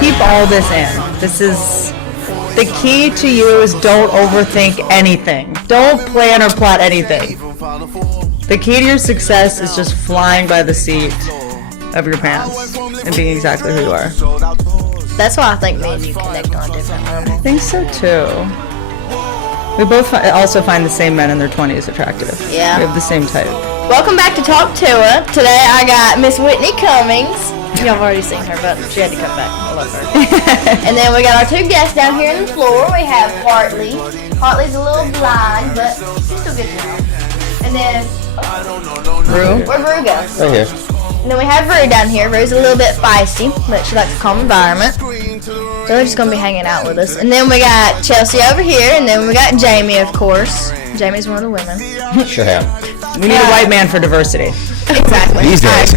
Keep all this in. This is the key to you is don't overthink anything. Don't plan or plot anything. The key to your success is just flying by the seat of your pants and being exactly who you are. That's why I think me and you connect on a different level. I think so too. We both also find the same men in their 20s attractive. Yeah. We have the same type. Welcome back to Talk Tuah. Today I got Miss Whitney Cummings. Y'all have already seen her, but she had to come back. I love her. And then we got our two guests down here on the floor. We have Hartley. Hartley's a little blind, but she's still good to know. And then Rue? where'd Rue go? Right here. And then we have Rue down here. Rue's a little bit feisty, but she likes a calm environment. So they're just going to be hanging out with us. And then we got Chelsea over here, and then we got Jamie, of course. Jamie's one of the women. Sure am. We need a white man for diversity. Exactly. These days.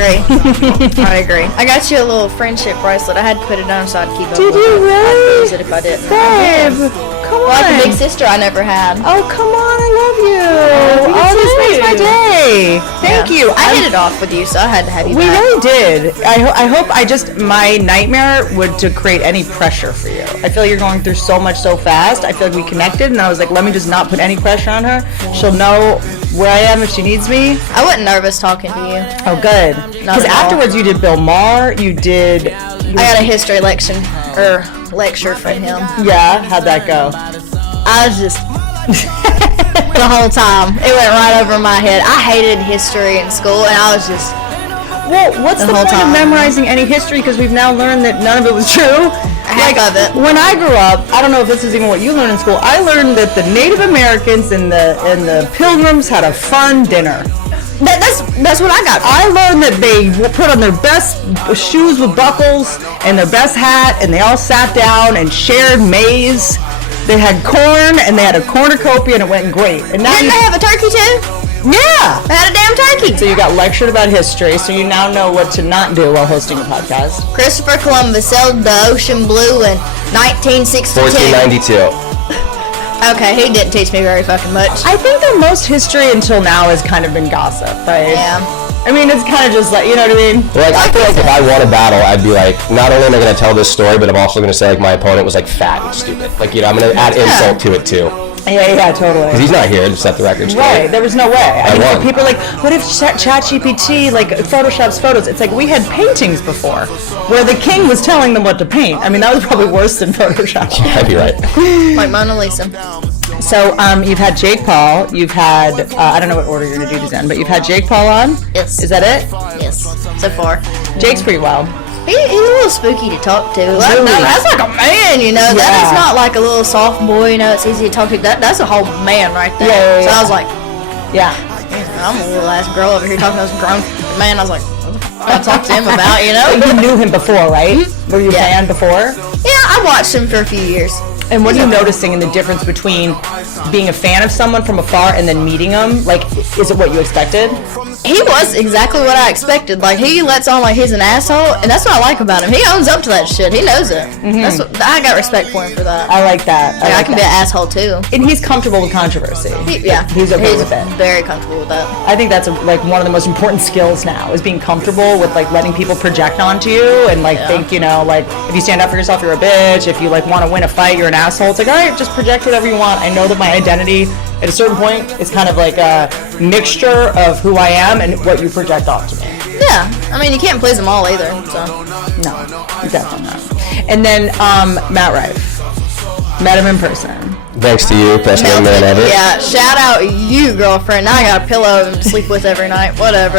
I agree. I got you a little friendship bracelet. I had to put it on so I'd keep up Did with you it. really? I'd lose it if I didn't. Babe, come on. Like a big sister I never had. Oh, come on, I love you. Oh, this makes my day. Thank you. I hit it off with you, so I had to have you We back. really did. I hope my nightmare would to create any pressure for you. I feel like you're going through so much so fast. I feel like we connected, and I was like, let me just not put any pressure on her. She'll know where I am if she needs me. I wasn't nervous talking to you. Oh, good. Because at all. afterwards you did Bill Maher, you did... I got a history lecture from him. Yeah, how'd that go? I was just... the whole time. It went right over my head. I hated history in school, and I was just... Well, what's the whole point of time. memorizing any history? Because we've now learned that none of it was true. Half of it. When I grew up, I don't know if this is even what you learned in school. I learned that the Native Americans and the Pilgrims had a fun dinner. That's what I got. I learned that they put on their best shoes with buckles and their best hat, and they all sat down and shared maize. They had corn, and they had a cornucopia, and it went great. And now Didn't they have a turkey too? yeah. They had a damn turkey. So you got lectured about history, so you now know what to not do while hosting a podcast. Christopher Columbus sailed the ocean blue in 1962. 1492. Okay, he didn't teach me very fucking much. I think that most history until now has kind of been gossip, right? Yeah. I mean, it's kind of just like, you know what I mean? Well, like, I feel like if I won a battle, I'd be like, not only am I going to tell this story, but I'm also going to say, like, my opponent was, like, fat and stupid. Like, you know, I'm going to add insult to it, too. Yeah, totally. Because he's not here to set the record straight. Right, there was no way. I mean, won. people are like, what if ChatGPT, like, photoshops photos? It's like, we had paintings before, where the king was telling them what to paint. I mean, that was probably worse than Photoshop. I'd be right. Like Mona Lisa. So, you've had Jake Paul, you've had, I don't know what order you're going to do these in, but you've had Jake Paul on? Yes. Is that it? Yes, so far. Jake's pretty wild. He's a little spooky to talk to. Like, Really? no, that's like a man, you know. That Yeah. is not like a little soft boy, you know. It's easy to talk to. That's a whole man right there. Yeah. So I was like, Yeah. I'm a little ass girl over here talking to this grown man. I was like, what the fuck do I talk to him about, you know? You knew him before, right? Were you a Yeah. fan before? Yeah, I watched him for a few years. And what are you noticing in the difference between being a fan of someone from afar and then meeting them? Like, is it what you expected? He was exactly what I expected. Like, he lets on like he's an asshole, and that's what I like about him. He owns up to that shit. He knows it. That's what, I got respect for him for that. I like that. Like, I like can be that. an asshole too. And he's comfortable with controversy. Yeah, He's okay with it. Very comfortable with that. I think that's like one of the most important skills now is being comfortable with like letting people project onto you and like think, you know, like if you stand up for yourself, you're a bitch. If you like want to win a fight, you're an asshole. It's like, all right, just project whatever you want. I know that my identity at a certain point is kind of like a mixture of who I am and what you project onto me. Yeah, I mean you can't please them all either. So No, definitely not. And then Matt Rife. Met him in person. Thanks to you, best young man ever. yeah, shout out you, girlfriend. Now I got a pillow to sleep with every night. Whatever.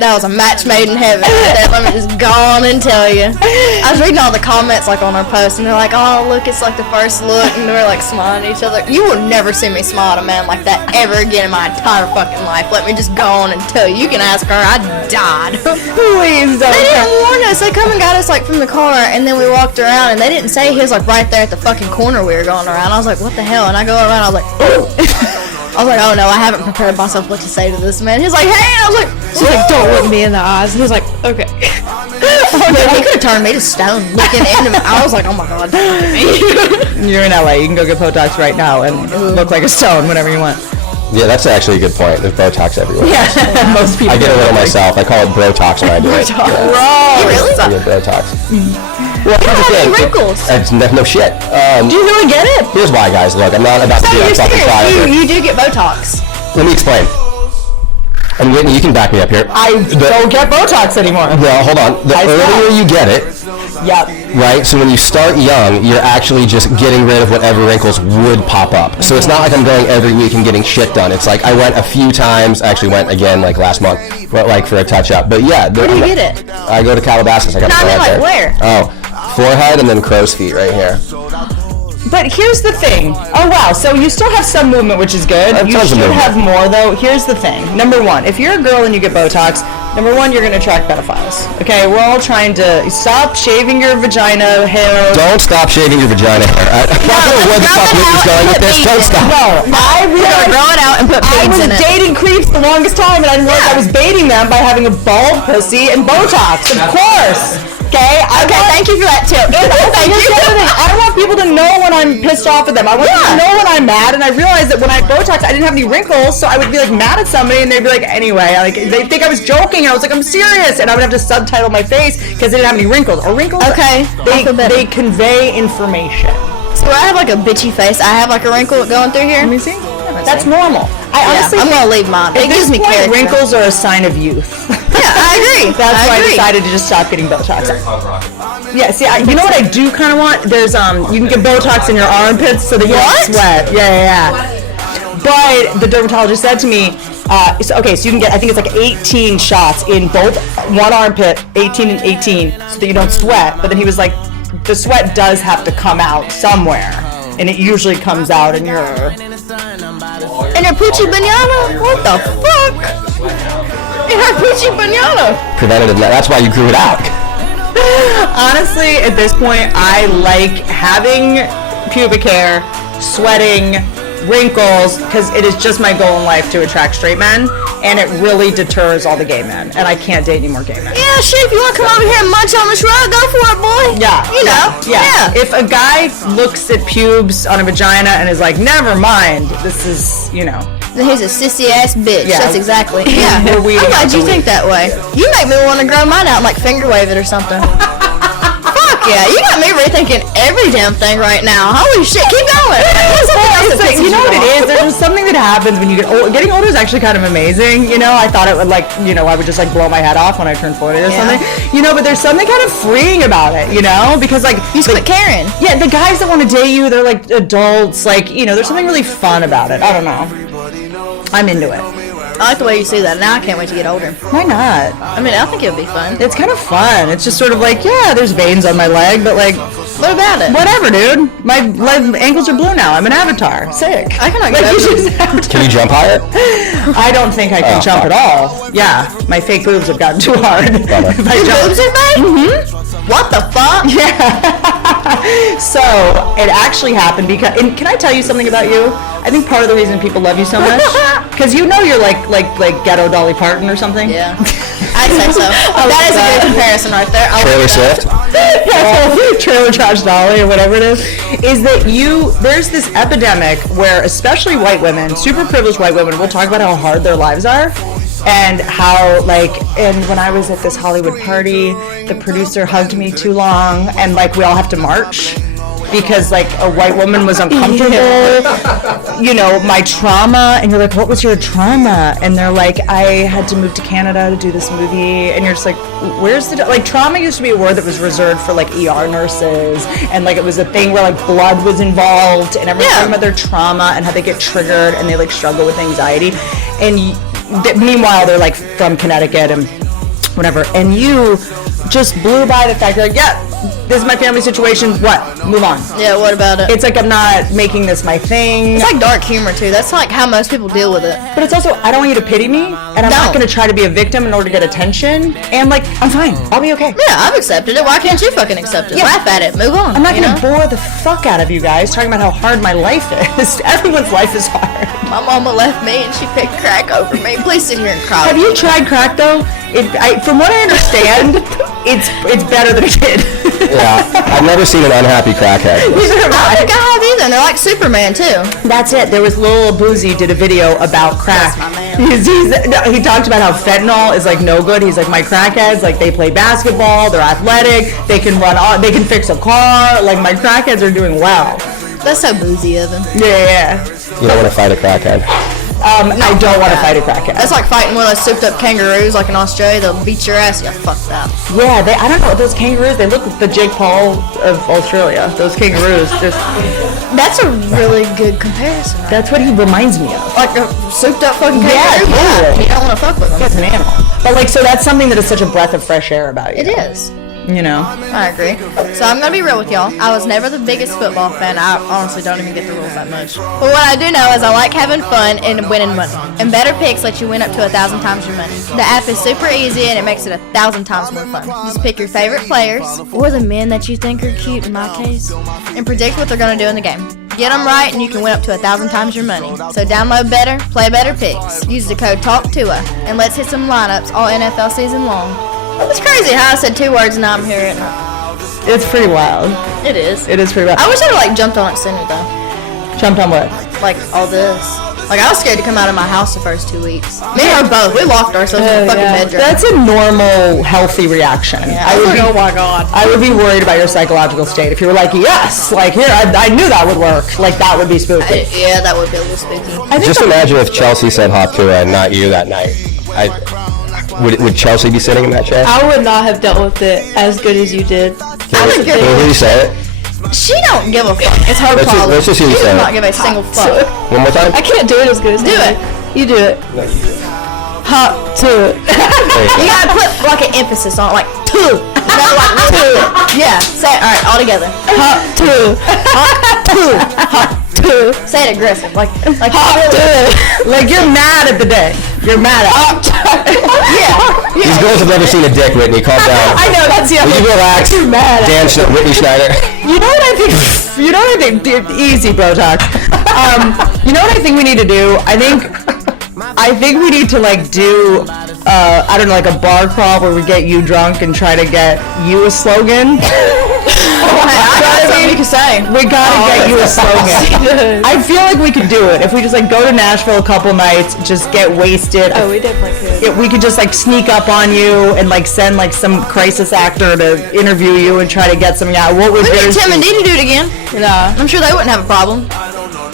That was a match made in heaven. Let me just go on and tell you. I was reading all the comments like on our post, and they're like, "Oh, look, it's like the first look," and they're like smiling at each other. You will never see me smile at a man like that ever again in my entire fucking life. Let me just go on and tell you. You can ask her. I died. Please don't. They didn't warn us. They come and got us like from the car, and then we walked around, and they didn't say he was like right there at the fucking corner we were going around. I was like, what the hell? And I go around, I was like, ooh. I was like, oh no, I haven't prepared myself what to say to this man. He's like, hey, and I was like, she's like, don't look me in the eyes. And he was like, okay. He could have turned me to stone looking into me. I was like, oh my god, don't look at me. You're in LA. You can go get Botox right now and look like a stone whenever you want. Yeah, that's actually a good point. There's Botox everywhere. Yeah, most people. I get a little myself. I call it Brotox when I do it. Bro, You really? I get Botox. Well, You don't have any wrinkles. No shit. do you really get it? Here's why, guys. Look, I'm not about to No, do you're that fucking serious. flyover. You do get Botox. Let me explain. And Whitney, you can back me up here. I don't get Botox anymore. No, hold on. The earlier you get it, Yep. right? So when you start young, you're actually just getting rid of whatever wrinkles would pop up. So it's not like I'm going every week and getting shit done. It's like I went a few times. I actually went again like last month, but like for a touch-up. But yeah. Where do you get it? I go to Calabasas. I got No, I mean, like, there. where? Oh, forehead and then crow's feet right here. But here's the thing. Oh wow, so you still have some movement, which is good. have You tons of should movement. have more though. Here's the thing. Number one, if you're a girl and you get Botox, number one, you're gonna attract pedophiles. Okay, we're all trying to stop shaving your vagina hair. Don't stop shaving your vagina hair. I don't know where the fuck Whitney's going with this. Don't stop. No, I realized Grow it out and put I beads was in it. dating creeps the longest time, and I realized I was baiting them by having a bald pussy and Botox. Of course. Okay. Thank you for that tip. Thank Thank you. you. I don't want people to know when I'm pissed off at them. I want them to know when I'm mad, and I realized that when I had Botox, I didn't have any wrinkles, so I would be like mad at somebody, and they'd be like, anyway, like they think I was joking, and I was like, I'm serious, and I would have to subtitle my face because they didn't have any wrinkles. Or wrinkles? Okay, I feel better. They convey information. So I have like a bitchy face. I have like a wrinkle going through here. Let me see. That's normal. I honestly I'm gonna leave mine. At It gives this me point, character. wrinkles are a sign of youth. Yeah, I agree. That's why I agree. decided to just stop getting Botox. Yeah, see, you know what I do kind of want? There's you can get Botox in your armpits so that you What? don't sweat. Yeah. But the dermatologist said to me, so you can get, I think it's like 18 shots in both one armpit, 18 and 18, so that you don't sweat. But then he was like, the sweat does have to come out somewhere, and it usually comes out in your. And a Poochie Banana? What the fuck? And a Poochie Banana. Preventative. That's why you grew it out. Honestly, at this point, I like having pubic hair, sweating, wrinkles, because it is just my goal in life to attract straight men, and it really deters all the gay men, and I can't date any more gay men. Yeah, shit, if you want to come over here and munch on this rug, go for it, boy. Yeah. You know? Yeah. If a guy looks at pubes on a vagina and is like, never mind, this is, He's a sissy ass bitch. Yeah. That's exactly. Yeah. We're weeding I'm glad out you the think that way. You make me want to grow mine out and like finger wave it or something. Fuck yeah, you got me rethinking every damn thing right now. Holy shit, keep going. It's like, you know what it is? There's something that happens when you get old. Getting older is actually kind of amazing. I thought it would I would just like blow my head off when I turned 40 or something. But there's something kind of freeing about it, because like You quit caring. yeah, the guys that want to date you, they're like adults. Like there's something really fun about it. I don't know. I'm into it. I like the way you say that. Now I can't wait to get older. Why not? I mean, I think it would be fun. It's kind of fun. It's just sort of like, yeah, there's veins on my leg, but like, What about it? whatever, dude. My ankles are blue now. I'm an avatar. Sick. I can like Like, go you to- just- Can you jump higher? I don't think I can jump at all. Yeah, my fake boobs have gotten too hard. If I Your jump- boobs are big? Mm-hmm. What the fuck? So it actually happened because, and can I tell you something about you? I think part of the reason people love you so much, because you're like ghetto Dolly Parton or something. Yeah. I'd say so. That is a good comparison right there. I'll Taylor like that. Swift? Trailer Trash Dolly or whatever it is that there's this epidemic where especially white women, super privileged white women, will talk about how hard their lives are, and how and when I was at this Hollywood party, the producer hugged me too long, and we all have to march because a white woman was uncomfortable. My trauma, and you're like, what was your trauma? And they're like, I had to move to Canada to do this movie, and you're just like, where's the trauma used to be a word that was reserved for ER nurses, and it was a thing where blood was involved, and everyone's talking about their trauma and how they get triggered and they struggle with anxiety, and meanwhile they're from Connecticut and whatever, and you just blew by the fact you're like, yeah, this is my family situation, what? Move on. Yeah, what about it? It's I'm not making this my thing. It's dark humor too. That's how most people deal with it. But it's also, I don't want you to pity me, and I'm not going to try to be a victim in order to get attention, and I'm fine. I'll be okay. Yeah, I've accepted it. Why can't you fucking accept it? Yeah. Laugh at it. Move on. I'm not going to bore the fuck out of you guys talking about how hard my life is. Everyone's life is hard. My mama left me and she picked crack over me. Please sit here and cry. Have you tried crack though? From what I understand, it's better than a kid. Yeah. I've never seen an unhappy crackhead. I don't think I have either. them. They're like Superman too. That's it. There was Lil Boozy did a video about crack. That's my man. He talked about how fentanyl is like no good. He's like, my crackheads, like they play basketball, they're athletic, they can run, they can fix a car. Like my crackheads are doing well. That's so boozy of him. Yeah. You don't want to fight a crackhead. I don't want to fight a crackhead. That's like fighting one of those souped up kangaroos, like in Australia. They'll beat your ass. Yeah, fuck that. Yeah, I don't know, those kangaroos, they look like the Jake Paul of Australia. Those kangaroos, just. That's a really good comparison. Right? That's what he reminds me of. Like a souped up fucking Yeah, kangaroo. totally. You don't want to fuck with them. That's an animal. But like, so that's something that is such a breath of fresh air about you. It is. You know? I agree. So I'm gonna be real with y'all. I was never the biggest football fan. I honestly don't even get the rules that much. But what I do know is I like having fun and winning money. And Better Picks lets you win up to 1,000 times your money. The app is super easy and it makes it 1,000 times more fun. Just pick your favorite players, or the men that you think are cute in my case, and predict what they're gonna do in the game. Get them right and you can win up to 1,000 times your money. So download Better, play Better Picks. Use the code TALKTUA and let's hit some lineups all NFL season long. It's crazy how I said 2 words and now I'm hearing it. It's pretty wild. It is. It is pretty wild. I wish I'd like jumped on it sooner though. Jumped on what? Like all this. Like I was scared to come out of my house the first 2 weeks. Me and her both. We locked ourselves in the fucking bedroom. That's a normal, healthy reaction. Yeah, I was like, oh my god. I would be worried about your psychological state. If you were like, yes, like here, I knew that would work. Like that would be spooky. Yeah, that would be a little spooky. Just imagine if Chelsea said hop to and not you that night. Would Chelsea be sitting in that chair? I would not have dealt with it as good as you did. Can you hear you say it? She don't give a fuck. It's her Let's problem. just hear you She say does it. not give a single fuck. One more time? I can't do it as good as Do it. You do it. Hop to it. You gotta put like an emphasis on it, like to. You gotta like to. Yeah. Say it. All right, all together. Hop to. Hop to. Hop to. Say it aggressive, like Hop to it. Like you're mad at the day. You're mad at it. yeah. These girls have never seen a dick, Whitney. Calm down. I know, that's the Will other you relax? You're mad at Dan Whitney Schneider. You know what I think? You know what I think? Dude, easy, bro talk. You know what I think we need to do? I think we need to like do, I don't know, like a bar crawl where we get you drunk and try to get you a slogan. You can say. We gotta get you a slogan. I feel like we could do it if we just like go to Nashville a couple nights, just get wasted. Oh, we definitely could. We could just like sneak up on you and like send like some crisis actor to interview you and try to get something out. What was We yours? get Tim and Dee to do it again. Nah, I'm sure they wouldn't have a problem.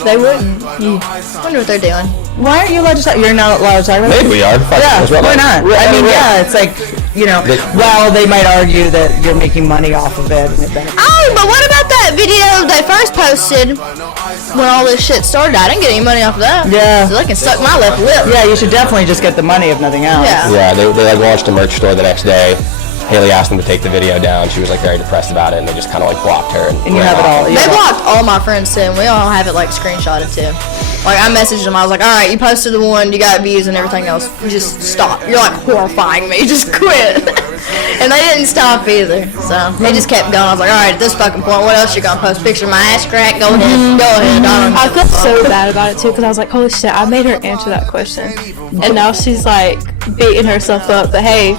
they wouldn't. Wonder what they're doing. Why aren't you allowed to talk? You're not allowed to talk about it? Maybe we are. Fuck, Yeah, what's wrong? why not? I mean, yeah, it's like, you know, well, they might argue that you're making money off of it. And it benefits. Oh, but what about that video they first posted when all this shit started? I didn't get any money off of that. Yeah. So they can suck my left lip. Yeah, you should definitely just get the money if nothing else. Yeah. Yeah, they like launched a merch store the next day. Haley asked them to take the video down. She was like very depressed about it, and they just kind of like blocked her. And you have it all. They blocked all my friends too, and we all have it like screenshotted too. Like I messaged them, I was like, all right, you posted the one, you got views and everything else. Just stop. You're like horrifying me. Just quit. And they didn't stop either. So they just kept going. I was like, all right, at this fucking point, what else you gonna post? Picture of my ass crack? Go ahead. Go ahead. I felt so bad about it too because I was like, holy shit, I made her answer that question. And now she's like beating herself up. But hey,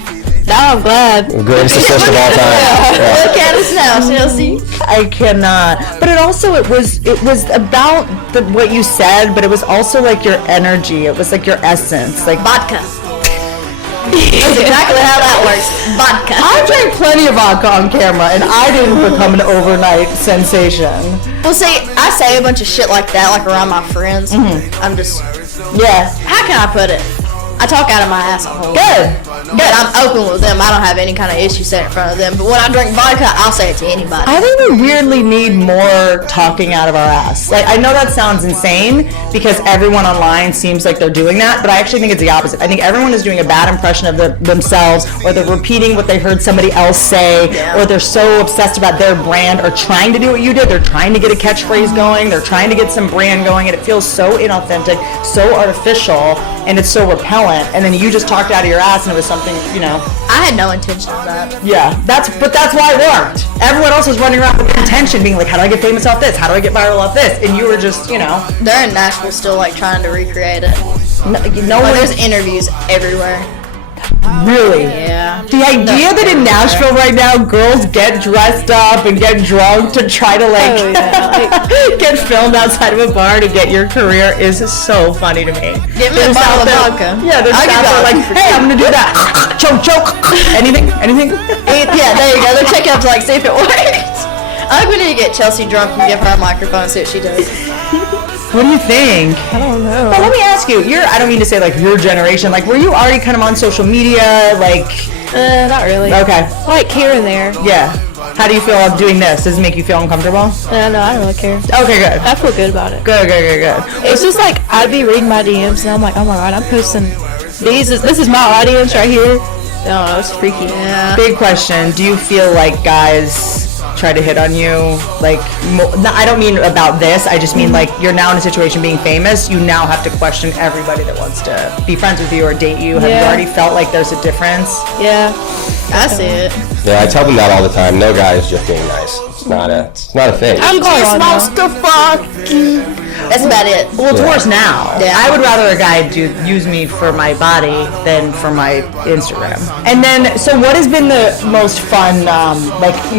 now I'm glad. Greatest assist of all time. Yeah. Look at us now, Chelsea. I cannot. But it was about what you said, but it was also like your energy. It was like your essence. Like Vodka. That's exactly how that works. Vodka. I drank plenty of vodka on camera, and I didn't become an overnight sensation. Well, see, I say a bunch of shit like that, like around my friends. I'm just, Yeah. how can I put it? I talk out of my asshole. Good. But I'm open with them. I don't have any kind of issue saying it in front of them. But when I drink vodka, I'll say it to anybody. I think we weirdly need more talking out of our ass. Like, I know that sounds insane because everyone online seems like they're doing that, but I actually think it's the opposite. I think everyone is doing a bad impression of themselves, or they're repeating what they heard somebody else say, or they're so obsessed about their brand or trying to do what you did. They're trying to get a catchphrase going. They're trying to get some brand going, and it feels so inauthentic, so artificial, and it's so repellent. And then you just talked out of your ass, and it was something, you know. I had no intention of that. Yeah, that's why it worked. Everyone else was running around with intention, being like, how do I get famous off this? How do I get viral off this? And you were just, you know. They're in Nashville still, like, trying to recreate it. No Like, there's interviews everywhere. Really? Yeah. The idea that in Nashville right now, girls get dressed up and get drunk to try to get filmed outside of a bar to get your career is so funny to me. Get me a bottle of vodka. Yeah, they're I'll out get there vodka like, for hey, I'm gonna do that. Choke. Anything? Yeah, there you go. They're checking up to like see if it works. I think we need to get Chelsea drunk and give her a microphone and see what she does. What do you think? I don't know. Well, let me ask you. I don't mean to say like your generation. Like, were you already kind of on social media? Like, Not really. okay, Like here and there. yeah. How do you feel about doing this? Does it make you feel uncomfortable? No, I don't really care. Okay, good. I feel good about it. Good. It's just like I'd be reading my DMs and I'm like, oh my god, I'm posting these. This is my audience right here. I don't know, it's freaky. Yeah. Big question. Do you feel like guys try to hit on you? Like, no, I don't mean about this. I just mean like you're now in a situation being famous. You now have to question everybody that wants to be friends with you or date you. Have you Yeah. already felt like there's a difference? Yeah. I see it. Yeah, I tell them that all the time. No guy is just being nice. It's not a thing. I'm going on to fuck you. That's about it. Well, it's worse now. Yeah. I would rather a guy use me for my body than for my Instagram. And then, so what has been the most fun,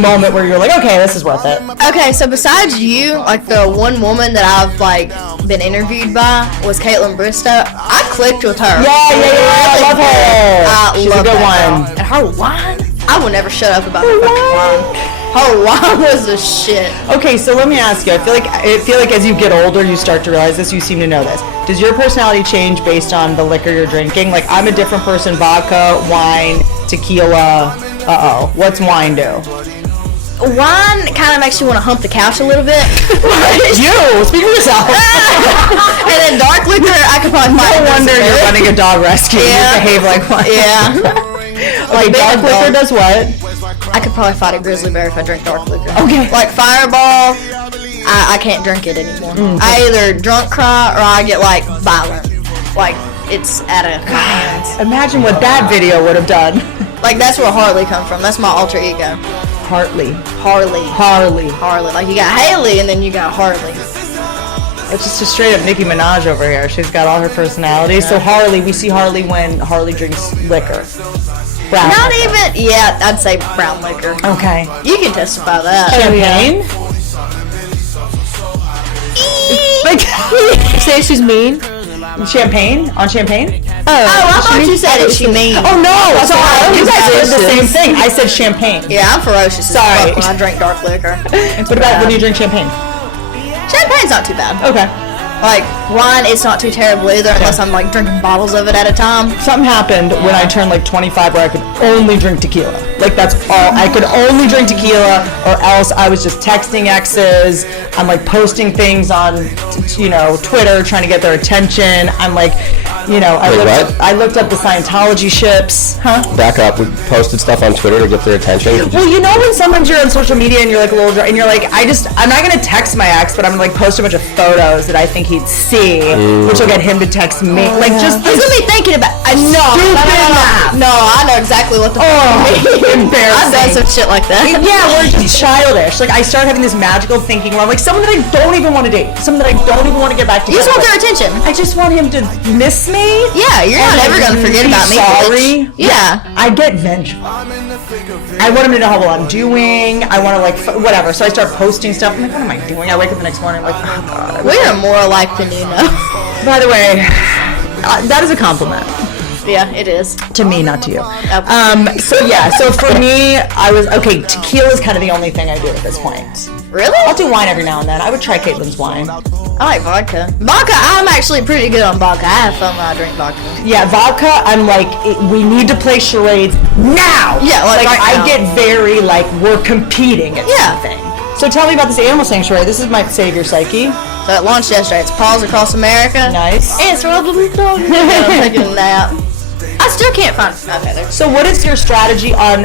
moment where you're like, okay, this is worth it? Okay, so besides you, like the one woman that I've like been interviewed by was Caitlin Bristow. I clicked with her. Yeah, I love her. I She's love a good that one. girl. And her wine, I will never shut up about her fucking wine. Her wine was the shit. Okay, so let me ask you. I feel like as you get older, you start to realize this. You seem to know this. Does your personality change based on the liquor you're drinking? Like, I'm a different person. Vodka, wine, tequila. What's wine do? Wine kind of makes you want to hump the couch a little bit. You speak for yourself. And then dark liquor, I could probably find. No wonder you're running a dog rescue. Yeah. You behave like one. Yeah. Like, dark liquor does what? I could probably fight a grizzly bear if I drink dark liquor. Okay. Like Fireball, I can't drink it anymore. I either drunk cry or I get like violent. Like it's out of my hands. Imagine what that video would have done. Like that's where Harley come from. That's my alter ego. Harley. Harley. Like you got Haley and then you got Harley. It's just a straight up Nicki Minaj over here. She's got all her personality. So Harley, we see Harley when Harley drinks liquor. Brown Not liquor. even, yeah, I'd say brown liquor. Okay. You can testify that. Champagne? Like, Say she's mean. champagne? On champagne? Oh, I thought you said it. She mean. Oh no! Sorry, you guys said the ferocious. same thing. I said champagne. Yeah, I'm ferocious as Sorry. fuck when I drink dark liquor. What about when you drink champagne? Champagne's not too bad. Okay. Like wine, it's not too terrible either, unless I'm like drinking bottles of it at a time. Something happened when I turned like 25 where I could only drink tequila. Like that's all. I could only drink tequila or else I was just texting exes. I'm like posting things on, Twitter trying to get their attention. I'm like, I looked up the Scientology ships. Huh? Back up. We posted stuff on Twitter to get their attention. Well, when sometimes you're on social media and you're like a little and you're like, I'm not gonna text my ex, but I'm gonna like post a bunch of photos that I think he'd see, which will get him to text me. Like just He's gonna be thinking about. I know. Stupid No, I know exactly what the fuck you mean. I've done some shit like that. Yeah, we're just childish. Like I start having this magical thinking where I'm like someone that I don't even want to date, someone that I don't even want to get back You together. just want their with. attention. I just want him to miss me. Yeah, you're And, not ever like, gonna forget be about me. Sorry. Bitch. Yeah. I get vengeful. I want him to know how well I'm doing. I want to whatever. So I start posting stuff. I'm like, what am I doing? I wake up the next morning. I'm like, oh god. We are more alike than you know. By the way, that is a compliment Yeah, it is. to me, not to you. Okay. So for me, I was okay. Tequila is kind of the only thing I do at this point. Really? I'll do wine every now and then. I would try Caitlin's wine. I like vodka. Vodka, I'm actually pretty good on vodka. I have fun when I drink vodka. Yeah, vodka. I'm like, we need to play charades now. Yeah, like right I now. get very like we're competing at Yeah. something. So tell me about this animal sanctuary. This is my Savior Psyche. So it launched yesterday. It's Paws Across America. Nice. It's probably I'm taking a nap. I still can't find. Okay, there's. So what is your strategy on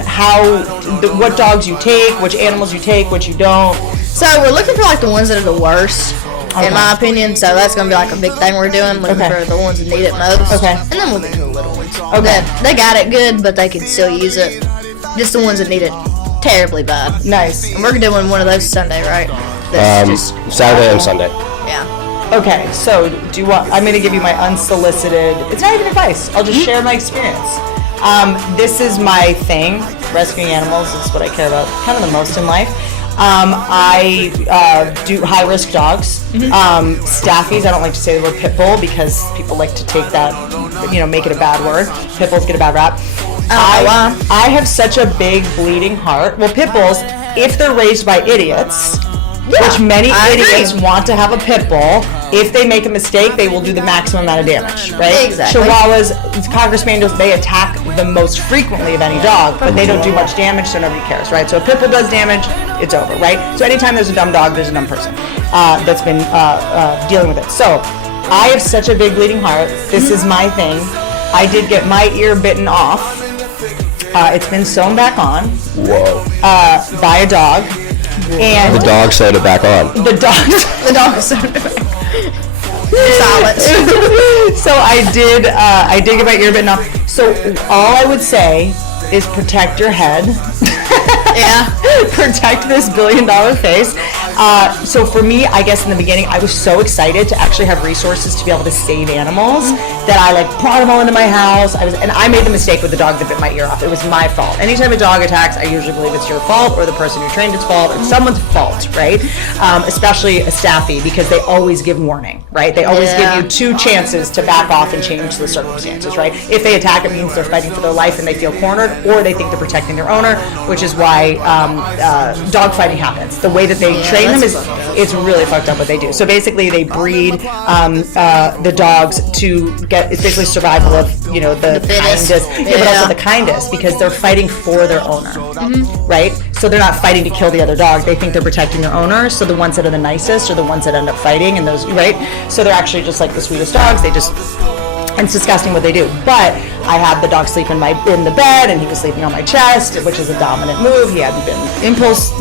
what dogs you take, which animals you take, which you don't? So we're looking for like the ones that are the worst, Okay. in my opinion. So that's gonna be like a big thing we're doing, looking Okay. for the ones that need it most. Okay. And then we'll get to the little ones. Okay. They got it good, but they can still use it. Just the ones that need it terribly bad. Nice. And we're doing one of those Sunday, right? That's just Saturday and Sunday. yeah. Okay, so do you want? I'm going to give you my unsolicited. It's not even advice. I'll just share my experience. This is my thing. Rescuing animals is what I care about kind of the most in life. I do high-risk dogs. Staffies, I don't like to say the word pit bull because people like to take that, make it a bad word. Pit bulls get a bad rap. I have such a big bleeding heart. Well, pit bulls, if they're raised by idiots, which many idiots want to have a pit bull, if they make a mistake, they will do the maximum amount of damage, right? Exactly. Chihuahuas, Cocker Spaniels, they attack the most frequently of any dog, but they don't do much damage, so nobody cares, right? So if a pit bull does damage, it's over, right? So anytime there's a dumb dog, there's a dumb person that's been dealing with it. So I have such a big bleeding heart. This is my thing. I did get my ear bitten off. It's been sewn back on. Whoa. By a dog. And The dog sewed it back on. the dog sewed it back. Silence. So I did get my ear bitten off. So all I would say is protect your head. Yeah. Protect this $1 billion face. So for me, I guess in the beginning, I was so excited to actually have resources to be able to save animals that I brought them all into my house. And I made the mistake with the dog that bit my ear off. It was my fault. Anytime a dog attacks, I usually believe it's your fault or the person who trained its fault. It's someone's fault, right? Especially a staffy because they always give warning, right? They always give you 2 chances to back off and change the circumstances, right? If they attack, it means they're fighting for their life and they feel cornered, or they think they're protecting their owner, which is why dog fighting happens. The way that they train them is it's really fucked up what they do. So basically, they breed the dogs to get it's basically survival of the fittest. kindest, but also the kindest because they're fighting for their owner, right? So they're not fighting to kill the other dog. They think they're protecting their owner. So the ones that are the nicest are the ones that end up fighting, and those right. So they're actually just like the sweetest dogs. And it's disgusting what they do. But I had the dog sleep in the bed, and he was sleeping on my chest, which is a dominant move. He hadn't been impulse,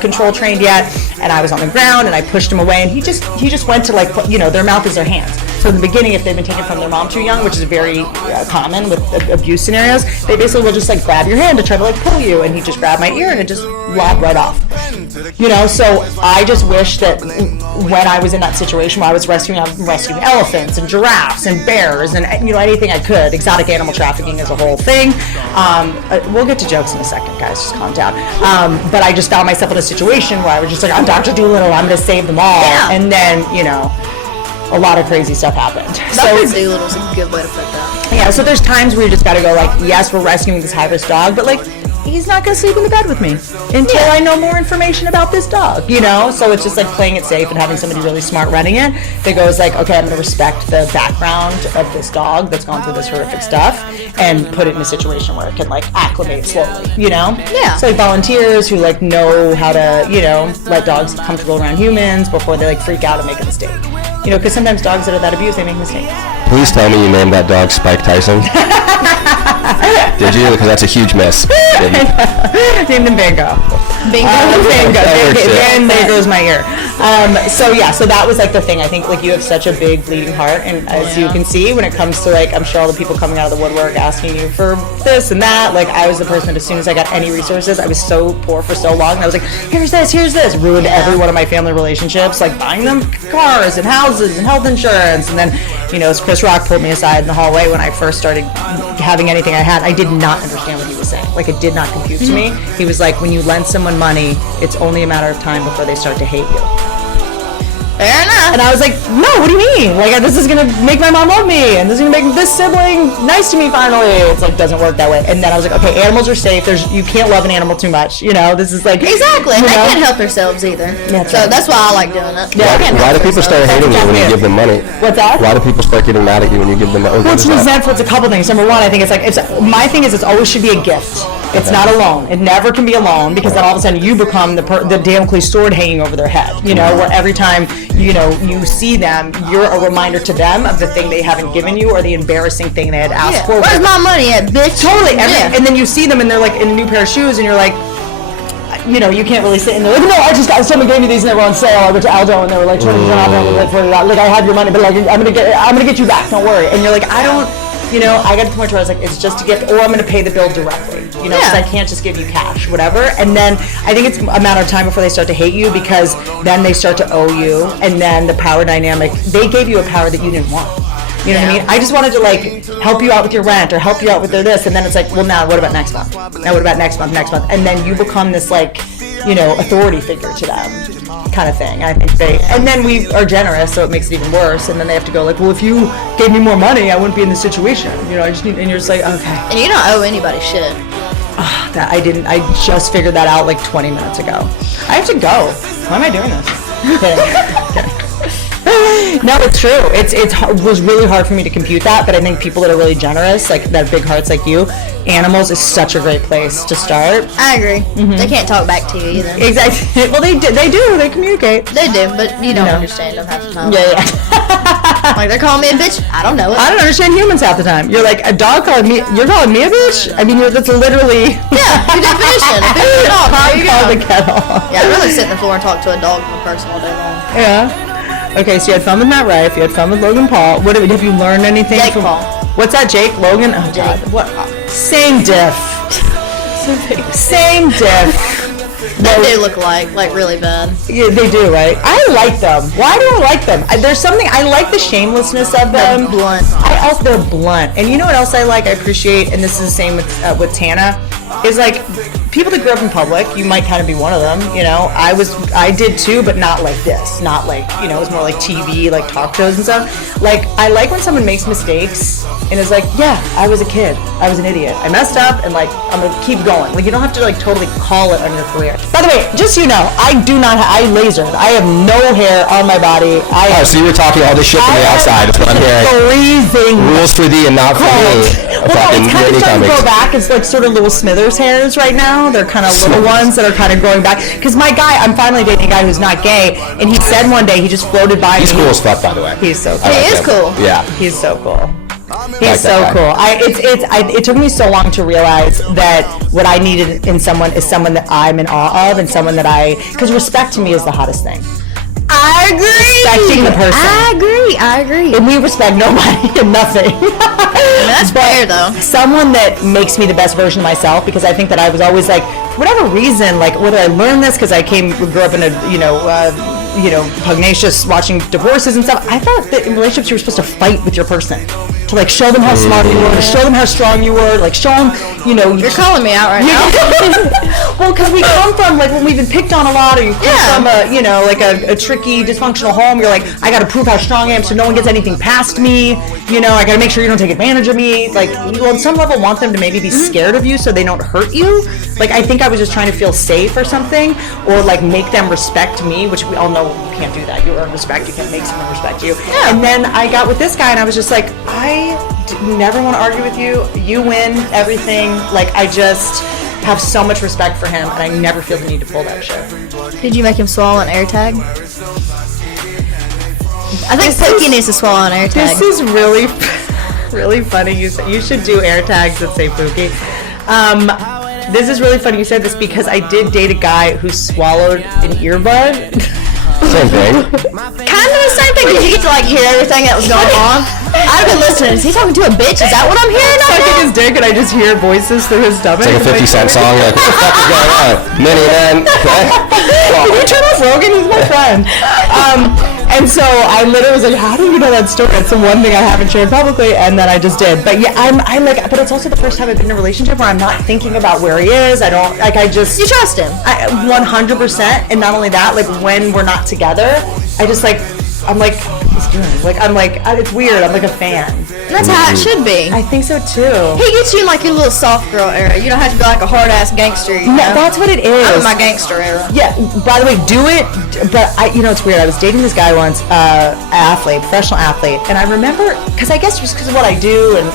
control trained yet. And I was on the ground, and I pushed him away, and he just went to their mouth is their hands. So in the beginning, if they've been taken from their mom too young, which is very common with abuse scenarios, they basically will just grab your hand to try to pull you, and he just grabbed my ear, and it just lobbed right off. So I just wish that when I was in that situation where I was rescuing elephants and giraffes and bears and anything I could, exotic animal trafficking is a whole thing. We'll get to jokes in a second, guys. Just calm down. But I just found myself in a situation where I was just I'm Dr. Doolittle. I'm going to save them all. Yeah. And then a lot of crazy stuff happened. Dr. Doolittle's a good way to put that. Yeah. So there's times where you just got to go yes, we're rescuing this high-risk dog, but he's not going to sleep in the bed with me until I know more information about this dog, So it's just playing it safe and having somebody really smart running it that goes okay, I'm going to respect the background of this dog that's gone through this horrific stuff and put it in a situation where it can acclimate slowly, Yeah. So volunteers who know how to, let dogs get comfortable around humans before they freak out and make a mistake. Because sometimes dogs that are that abused, they make mistakes. Please tell me you named that dog Spike Tyson. Did you? Because that's a huge miss. Named him Bingo. Bingo. Bingo. That works, yeah. And there goes my ear. So that was the thing. I think you have such a big bleeding heart, and as you can see, when it comes to I'm sure all the people coming out of the woodwork asking you for this and that. I was the person that as soon as I got any resources, I was so poor for so long. And I was here's this. Ruined every one of my family relationships, buying them cars and houses and health insurance. And then, Chris Rock pulled me aside in the hallway when I first started having anything I had. I did not understand what he was saying. It did not compute to me. He was when you lend someone money, it's only a matter of time before they start to hate you. Fair enough. And I was no, what do you mean? This is going to make my mom love me, and this is going to make this sibling nice to me finally. It's doesn't work that way. And then I was okay, animals are safe. You can't love an animal too much. This is Exactly. And they can't help themselves either. That's why I like doing it. Yeah. Why do people start hating you when you give them money? What's that? Why do people start getting mad at you when you give them money? Well, it's resentful. It's a couple things. Number one, I think my thing is it always should be a gift. It's not a loan. It never can be a loan because then all of a sudden you become the Damocles sword hanging over their head. Where every time you see them, you're a reminder to them of the thing they haven't given you or the embarrassing thing they had asked for. Where's my money at, bitch? Totally. And then you see them and they're in a new pair of shoes and you're you can't really sit in there no, I just got someone gave me these and they were on sale. I went to Aldo and they were 20% off and $40. I have your money, but I'm gonna get you back. Don't worry. And you're I don't. I got to the point where I was it's just a gift, or I'm going to pay the bill directly, because I can't just give you cash, whatever. And then I think it's a matter of time before they start to hate you, because then they start to owe you, and then the power dynamic, they gave you a power that you didn't want. You know what I mean? I just wanted to like help you out with your rent or help you out with their this, and then it's like, well, now what about next month? Now what about next month? And then you become this like, you know, authority figure to them, kind of thing. I think and then we are generous, so it makes it even worse. And then they have to go like, well, if you gave me more money, I wouldn't be in this situation. You know, and you're just like, okay. And you don't owe anybody shit. That I didn't. I just figured that out like 20 minutes ago. I have to go. Why am I doing this? Kidding. No, it's true. It was really hard for me to compute that, but I think people that are really generous, like that have big hearts like you, animals is such a great place to start. I agree. They can't talk back to you either. Exactly. Well, they do. They communicate. They do, but you don't understand them half the time. Yeah. Like they're calling me a bitch. I don't know it. I don't understand humans half the time. You're like a dog calling me. You're calling me a bitch. I mean, that's literally. Yeah, your definition. A bitch and a dog. There you go. Call the kettle. Yeah, I'd rather sit on the floor and talk to a dog than a person all day long. Yeah. Okay, so you had fun with Matt Rife, you had fun with Logan Paul. What have you learned anything Jake from Paul. What's that, Jake? Logan? Oh Jake. God. What? Same diff. Same diff. They do look like really bad. Yeah, they do, right? I like them. Why do I like them? There's something I like the shamelessness of them. They're blunt. They're blunt. And you know what else I like? I appreciate, and this is the same with Tana, is like people that grew up in public. You might kind of be one of them. You know, I did too, but not like this. Not like, you know, it was more like TV, like talk shows and stuff. Like I like when someone makes mistakes and is like, yeah, I was a kid. I was an idiot. I messed up, and like I'm gonna keep going. Like you don't have to like totally call it on your career. By the way, just so you know, I lasered. I have no hair on my body. So you were talking all this shit from the outside. That's what I'm hearing. Freezing. Rules for thee and not for me. Well, no, it's kind of starting to grow back. It's like sort of little Smithers hairs right now. They're kind of little ones that are kind of growing back. Because my guy, I'm finally dating a guy who's not gay, and he said one day he just floated by me. He's cool as fuck, by the way. He's so cool. He is cool. Yeah. He's so cool. He's so cool. It took me so long to realize that what I needed in someone is someone that I'm in awe of, and someone that because respect to me is the hottest thing. I agree. Respecting the person. I agree. And we respect nobody and nothing. That's fair though. Someone that makes me the best version of myself, because I think that I was always like, for whatever reason, like whether I learned this because I grew up in a pugnacious watching divorces and stuff. I thought that in relationships you were supposed to fight with your person. To like show them how smart you were, to show them how strong you were, like show them, You're calling me out right now. Well, because we come from, like, when we've been picked on a lot, or you come from a tricky, dysfunctional home, you're like, I gotta prove how strong I am so no one gets anything past me, I gotta make sure you don't take advantage of me, like, you on some level want them to maybe be scared of you so they don't hurt you. Like, I think I was just trying to feel safe or something, or like make them respect me, which we all know you can't do that. You earn respect, you can't make someone respect you. Yeah. And then I got with this guy and I was just like, I never want to argue with you. You win everything. Like, I just have so much respect for him, and I never feel the need to pull that shit. Did you make him swallow an AirTag? I think Pookie needs to swallow an AirTag. This is really, really funny. You should do AirTags that say Pookie. This is really funny you said this because I did date a guy who swallowed an earbud. Same thing. Kind of the same thing. Did you get to like hear everything that was going on? I've been listening. Is he talking to a bitch? Is that what I'm hearing? Sucking his dick, and I just hear voices through his stomach. It's like a 50 Cent song. You're like, what the fuck is going on? Miniman. Can you turn off Rogan? He's my friend. And so I literally was like, how do you know that story? It's the one thing I haven't shared publicly, and then I just did. But yeah, I'm like, but it's also the first time I've been in a relationship where I'm not thinking about where he is. I don't, like, I just... You trust him. 100%. And not only that, like, when we're not together, I just like, I'm like, he's doing it. Like, I'm like, it's weird. I'm like a fan. And that's how it should be. I think so too. He gets you in like your little soft girl era. You don't have to be like a hard ass gangster. You know? That's what it is. I'm in my gangster era. Yeah. By the way, do it. But it's weird. I was dating this guy once, professional athlete, and I remember because I guess just because of what I do, and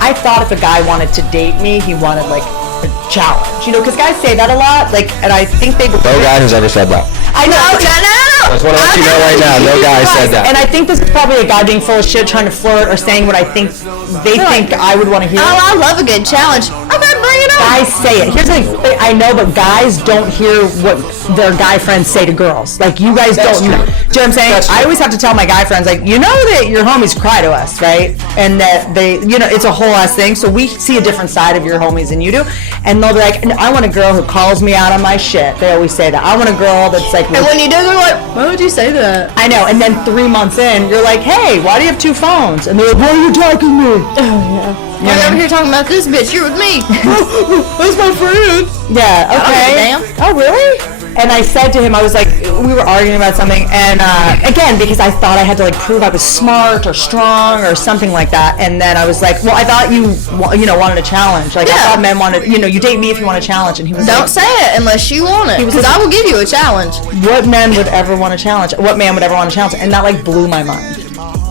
I thought if a guy wanted to date me, he wanted like a challenge. Because guys say that a lot. Like, and I think they. No guy has ever said that. I know. I just want to let you know right now, no guy said that. And I think this is probably a guy being full of shit, trying to flirt or saying what I think they think I would want to hear. Oh, I love a good challenge. Okay, bring it on. Guys say it. Here's the thing. I know, but guys don't hear what their guy friends say to girls. Like, you guys don't know. Do you know what I'm saying? I always have to tell my guy friends, like, that your homies cry to us, right? And that they, it's a whole ass thing. So we see a different side of your homies than you do. And they'll be like, I want a girl who calls me out on my shit. They always say that. I want a girl that's like... And when you do, they're like... Why would you say that? I know. And then 3 months in, you're like, hey, why do you have 2 phones? And they're like, why are you talking to me? You're over here talking about this bitch. You're with me. That's my friend. Yeah, okay. I don't give a damn. Oh, really? And I said to him, I was like, we were arguing about something, and again, because I thought I had to like prove I was smart or strong or something like that, and then I was like, well, I thought you wanted a challenge. Like, I Yeah. thought men wanted, you date me if you want a challenge, and he was Don't like, say it unless you want it. was Because like- I will give you a challenge. what men would ever want a challenge? What man would ever want a challenge? And that like blew my mind.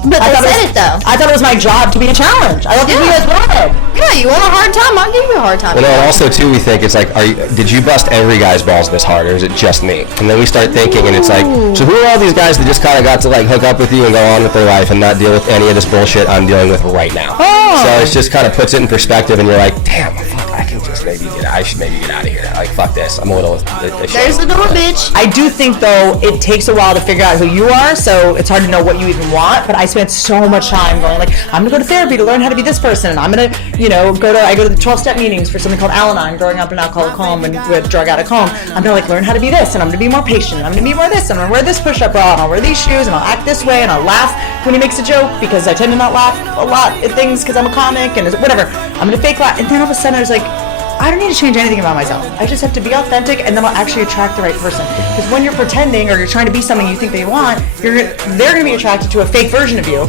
But I they thought said it though. I thought it was my job to be a challenge. I don't think you Yeah. guys wanted. Yeah, you want a hard time? I'll give you a hard time. Well, no, and also too, we think it's like, did you bust every guy's balls this hard, or is it just me? And then we start thinking, and it's like, so who are all these guys that just kind of got to like hook up with you and go on with their life and not deal with any of this bullshit I'm dealing with right now? Oh. So it just kind of puts it in perspective, and you're like, damn, fuck, I can just I should maybe get out of here. Like, fuck this. I'm a little. There's the door, bitch. I do think though it takes a while to figure out who you are, so it's hard to know what you even want. But I spent so much time going like, I'm gonna go to therapy to learn how to be this person, and I'm gonna, I go to the 12-step meetings for something called Al-Anon, growing up in an alcoholic home and with drug addict home. I'm gonna like learn how to be this, and I'm gonna be more patient, and I'm gonna be more this, and I'm gonna wear this push-up bra, and I'll wear these shoes, and I'll act this way, and I'll laugh when he makes a joke because I tend to not laugh a lot at things because I'm a comic and whatever. I'm gonna fake laugh, and then all of a sudden I was like, I don't need to change anything about myself. I just have to be authentic, and then I'll actually attract the right person. Because when you're pretending or you're trying to be something you think they want, they're going to be attracted to a fake version of you.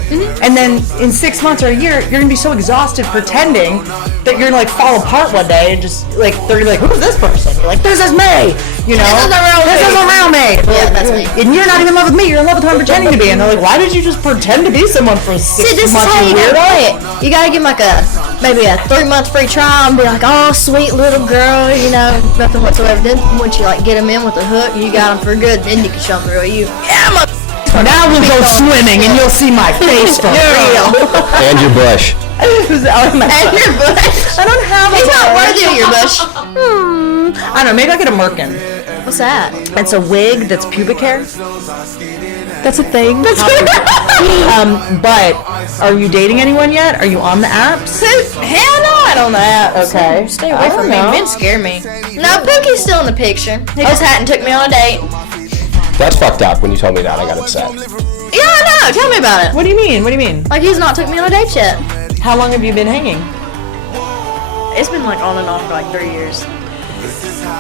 And then in 6 months or a year, you're going to be so exhausted pretending that you're going to like fall apart one day and just like they're going to be like, who's this person? You're like, this is me. This is around me. Yeah, that's me. And you're not even in love with me. You're in love with who I'm pretending to be. And they're like, why did you just pretend to be someone for 6 See, this is months? how you weirdo? gotta play it. You gotta give them like maybe a 3-month free trial and be like, oh, sweet little girl, nothing whatsoever. Then once you like get them in with the hook, you got them for good. Then you can show them the real you. Yeah, Now we'll go swimming and you'll see my face for real. And your bush. And your bush. I don't have a He's not bush. worthy of your bush. I don't know, maybe I'll get a merkin. What's that? It's a wig that's pubic hair. That's a thing. But are you dating anyone yet? Are you on the apps? Hell no, I don't know that. Okay. Stay I away don't from me. know. Men scare me. No, Pookie's still in the picture. He just hadn't took me on a date. That's fucked up. When you told me that, I got upset. Yeah, I know. Tell me about it. What do you mean? What do you mean? Like he's not took me on a date yet. How long have you been hanging? It's been like on and off for like 3 years.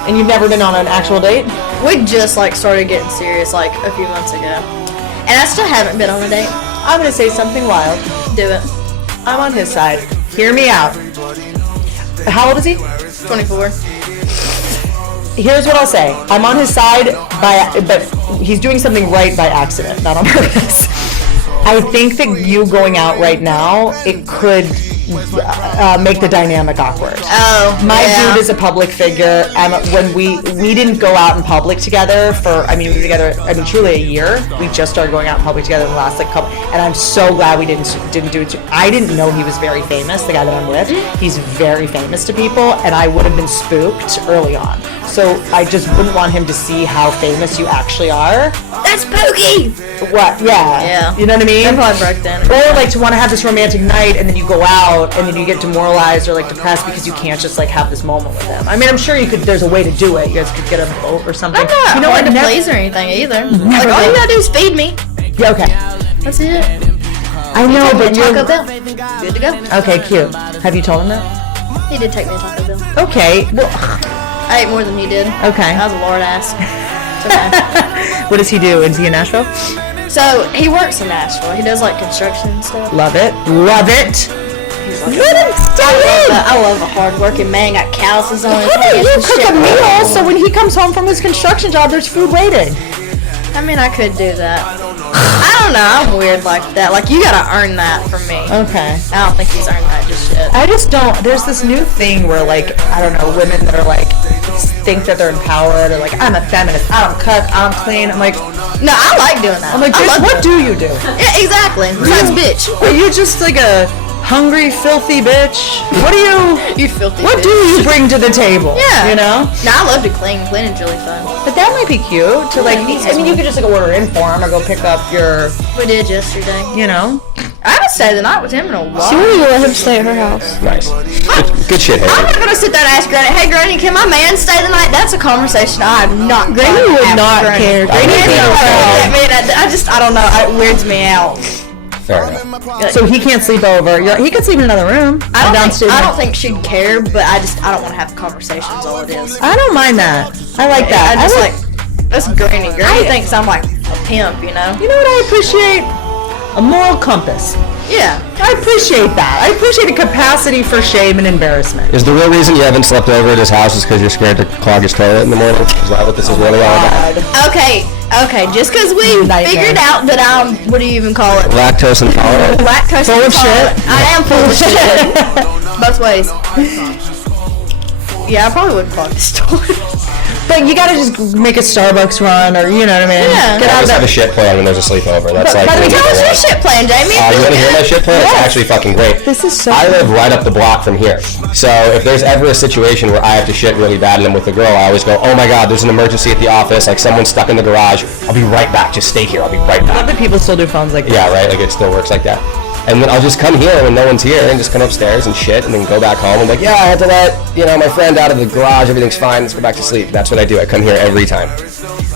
And you've never been on an actual date? We just like started getting serious like a few months ago. And I still haven't been on a date. I'm gonna say something wild. Do it. I'm on his side. Hear me out. How old is he? 24. Here's what I'll say. I'm on his side but he's doing something right by accident, not on purpose. I think that you going out right now, it could make the dynamic awkward. Oh, My yeah. dude is a public figure, and when we didn't go out in public together we were together, truly a year. We just started going out in public together in the last couple, and I'm so glad we didn't do it. I didn't know he was very famous, the guy that I'm with. He's very famous to people, and I would have been spooked early on. So I just wouldn't want him to see how famous you actually are. That's Pookie! What? Yeah. Yeah. You know what I mean? That probably broke down. Or like to want to have this romantic night and then you go out and then you get demoralized or like depressed because you can't just like have this moment with him. I'm sure you could, there's a way to do it. You guys could get a boat or something. I'm not you know hard what? to please or anything either. Like all you gotta do is feed me. Yeah, okay. That's it. I know, but Taco you're... Bell. Good to go. Okay, cute. Have you told him that? He did take me to Taco Bell. Okay. Well, I ate more than he did. okay. I was a lord ass. It's okay. What does he do? Is he in Nashville? So he works in Nashville. He does like construction and stuff. Love it. Love it. Let him stay in. I love a hard-working man. Got calluses on his Hey, hands you and cook shit. a meal so when he comes home from his construction job, there's food waiting. I mean, I could do that. I don't know. I'm weird like that. Like, you gotta earn that from me. Okay. I don't think he's earned that just yet. I just don't. There's this new thing where, like, I don't know, women that are like think that they're empowered or like, I'm a feminist. I don't cook. I don't clean. I'm like, No, I like doing that. I'm like, I bitch, love what doing do you do? that. Yeah, exactly. Besides, bitch. Are you just like a hungry, filthy bitch? What do you? You filthy What bitch. do you bring to the table? Yeah. You know. No, I love to clean. Cleaning's really fun. But that might be cute to like. Yeah, You could just like order in for him or go pick up your. We did yesterday. You know. I haven't stayed the night with him in a while. She wouldn't even let him stay at her house. Nice. Good shit, I'm Haley. not gonna sit there and ask Granny, hey Granny, can my man stay the night? That's a conversation I'm not Granny gonna would have not with care. I Granny would would care. I don't know. It weirds me out. Fair enough. So he can't sleep over. He could sleep in another room. I downstairs. don't think she'd care, but I don't want to have conversations. All it is. I don't mind that. I like that. I just like that's Granny. Granny thinks I'm like a pimp, you know? You know what I appreciate? A moral compass. Yeah. I appreciate that. I appreciate a capacity for shame and embarrassment. Is the real reason you haven't slept over at his house is because you're scared to clog his toilet in the morning? Is that what this is really all about? Okay. Just because we Nightmare. figured out that I'm, what do you even call it? Lactose intolerant? Lactose Full of intolerant. shit. I am full of shit. Both ways. Yeah, I probably would clog this toilet. But you gotta just make a Starbucks run, or you know what I mean? Yeah. Get I out of always have a that. shit plan when there's a sleepover. That's But like... by the way, Tell us your shit plan, Jamie. You want to hear my shit plan? It's actually fucking great. This is so. I live right up the block from here. So if there's ever a situation where I have to shit really bad and I'm with a girl, I always go, oh my god, there's an emergency at the office, like someone's stuck in the garage. I'll be right back. Just stay here. I'll be right I love back. that people still do phones like that. Yeah, right? Like it still works like that. And then I'll just come here when no one's here and just come upstairs and shit and then go back home. I'm like, yeah, I had to let, my friend out of the garage. Everything's fine. Let's go back to sleep. That's what I do. I come here every time.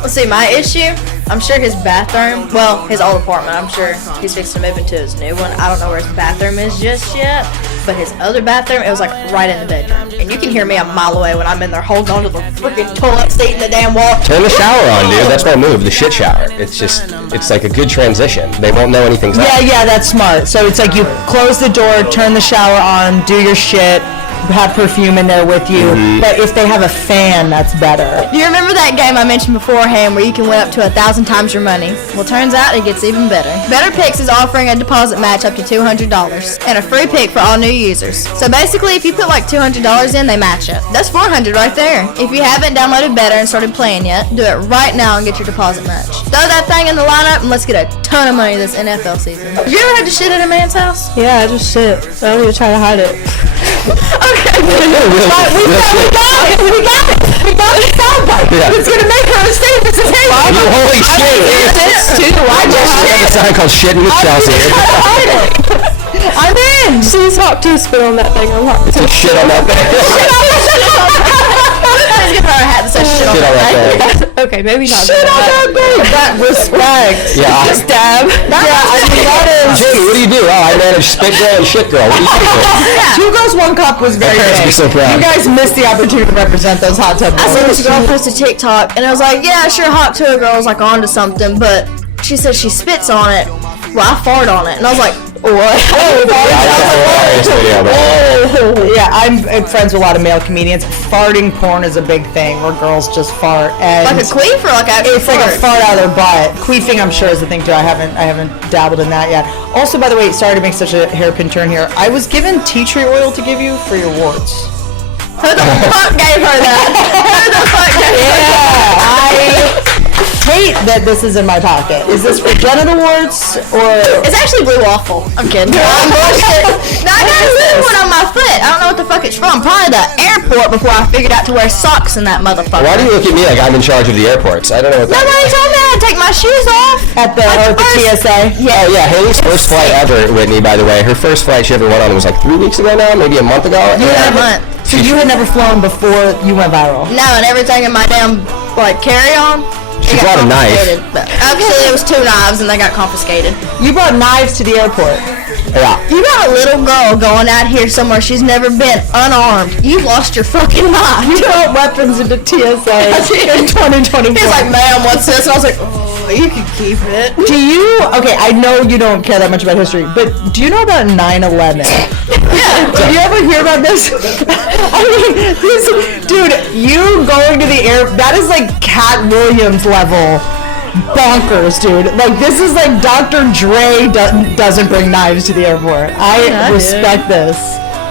Let's see, my issue, I'm sure his bathroom, well, his old apartment, I'm sure he's fixing to move into his new one. I don't know where his bathroom is just yet, but his other bathroom, it was like right in the bedroom. And you can hear me a mile away when I'm in there holding onto the freaking toilet seat in the damn wall. Turn the shower on, dude. That's my move. The shit shower. It's just, it's like a good transition. They won't know anything's up. Yeah, that's smart. So it's like you close the door, turn the shower on, do your shit, have perfume in there with you. But if they have a fan, that's better. Do you remember that game I mentioned beforehand where you can win up to 1,000 times your money? Well, turns out it gets even better. Better Picks is offering a deposit match up to $200 and a free pick for all new users. So basically, if you put like $200 in, they match it. That's $400 right there. If you haven't downloaded Better and started playing yet, do it right now and get your deposit match. Throw that thing in the lineup and let's get a ton of money this NFL season. Have you ever had to shit at a man's house? Yeah, I just shit. I don't even try to hide it. We got it. Soundbite. Yeah. It's gonna make her say this is hey. Holy shit! I just I have a sign called Shit with Chelsea. I'm in. She's hot too. Spit on that thing. I'm hot too. Shit on that thing. Let's give her a hat that says shit on Shit on that that thing. thing. Okay, maybe not. Shit on that thing. That respect. Yeah. Just dab. Jamie, what do you do? Oh, I manage Spit Girl and Shit Girl. What do you do? Two Girls, One Cup was very parents big. would be so proud. You guys missed the opportunity to represent those hot tub I saw boys. this girl post a TikTok, and I was like, yeah, sure, hot tour girl was like onto something, but she said she spits on it. Well, I fart on it, and I was like, what? Hilarious video, man. Yeah, I'm friends with a lot of male comedians. Farting porn is a big thing where girls just fart and Like a queef or like actually it's like a fart out of their butt. Queefing, I'm sure, is the thing too. I haven't dabbled in that yet. Also, by the way, sorry to make such a hairpin turn here. I was given tea tree oil to give you for your warts. Who the fuck gave her that? Who the fuck gave her that? I hate that this is in my pocket. Is this for genital warts or? It's actually blue waffle. I'm kidding. I'm bullshit. No, I got a blue one on my foot. I don't know what the fuck it's from. Probably the airport before I figured out to wear socks in that motherfucker. Why do you look at me like I'm in charge of the airports? I don't know what that Nobody told me I had to take my shoes off. At the TSA? Oh yeah, Haley's first flight ever, Whitney, by the way. Her first flight she ever went on was like 3 weeks ago now, maybe a month ago. Yeah, a month. So you had never flown before you went viral? No, and everything in my damn carry-on. She brought a knife. But actually, it was 2 knives, and they got confiscated. You brought knives to the airport. Yeah. You got a little girl going out here somewhere she's never been, unarmed. You lost your fucking mind. You brought weapons into TSA in 2024. He's like, ma'am, what's this? And I was like, oh, you can keep it. Do you, okay, I know you don't care that much about history, but do you know about 9/11? Yeah. Did you ever hear about this? I mean, this, dude, you going to the air, that is like Cat Williams level bonkers, dude. Like, this is like Dr. Dre doesn't bring knives to the airport. I respect this.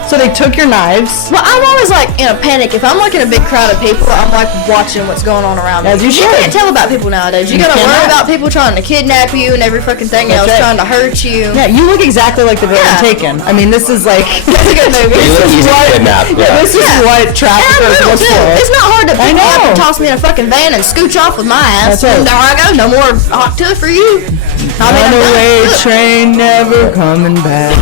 So they took your knives. Well, I'm always like in a panic. If I'm like in a big crowd of people, I'm like watching what's going on around me. As you should. can't tell about people nowadays. You gotta worry about people trying to kidnap you and every fucking thing else, trying to hurt you. Yeah, you look exactly like the villain Taken. I mean, this is like That's a good movie. You look easy to kidnap. Yeah. this is what traffickers look for. It's not hard to pick me up know. and toss me in a fucking van and scooch off with my ass. That's right. And there I go. No more hot tuah for you. I mean, I'm Runaway done. train never coming back.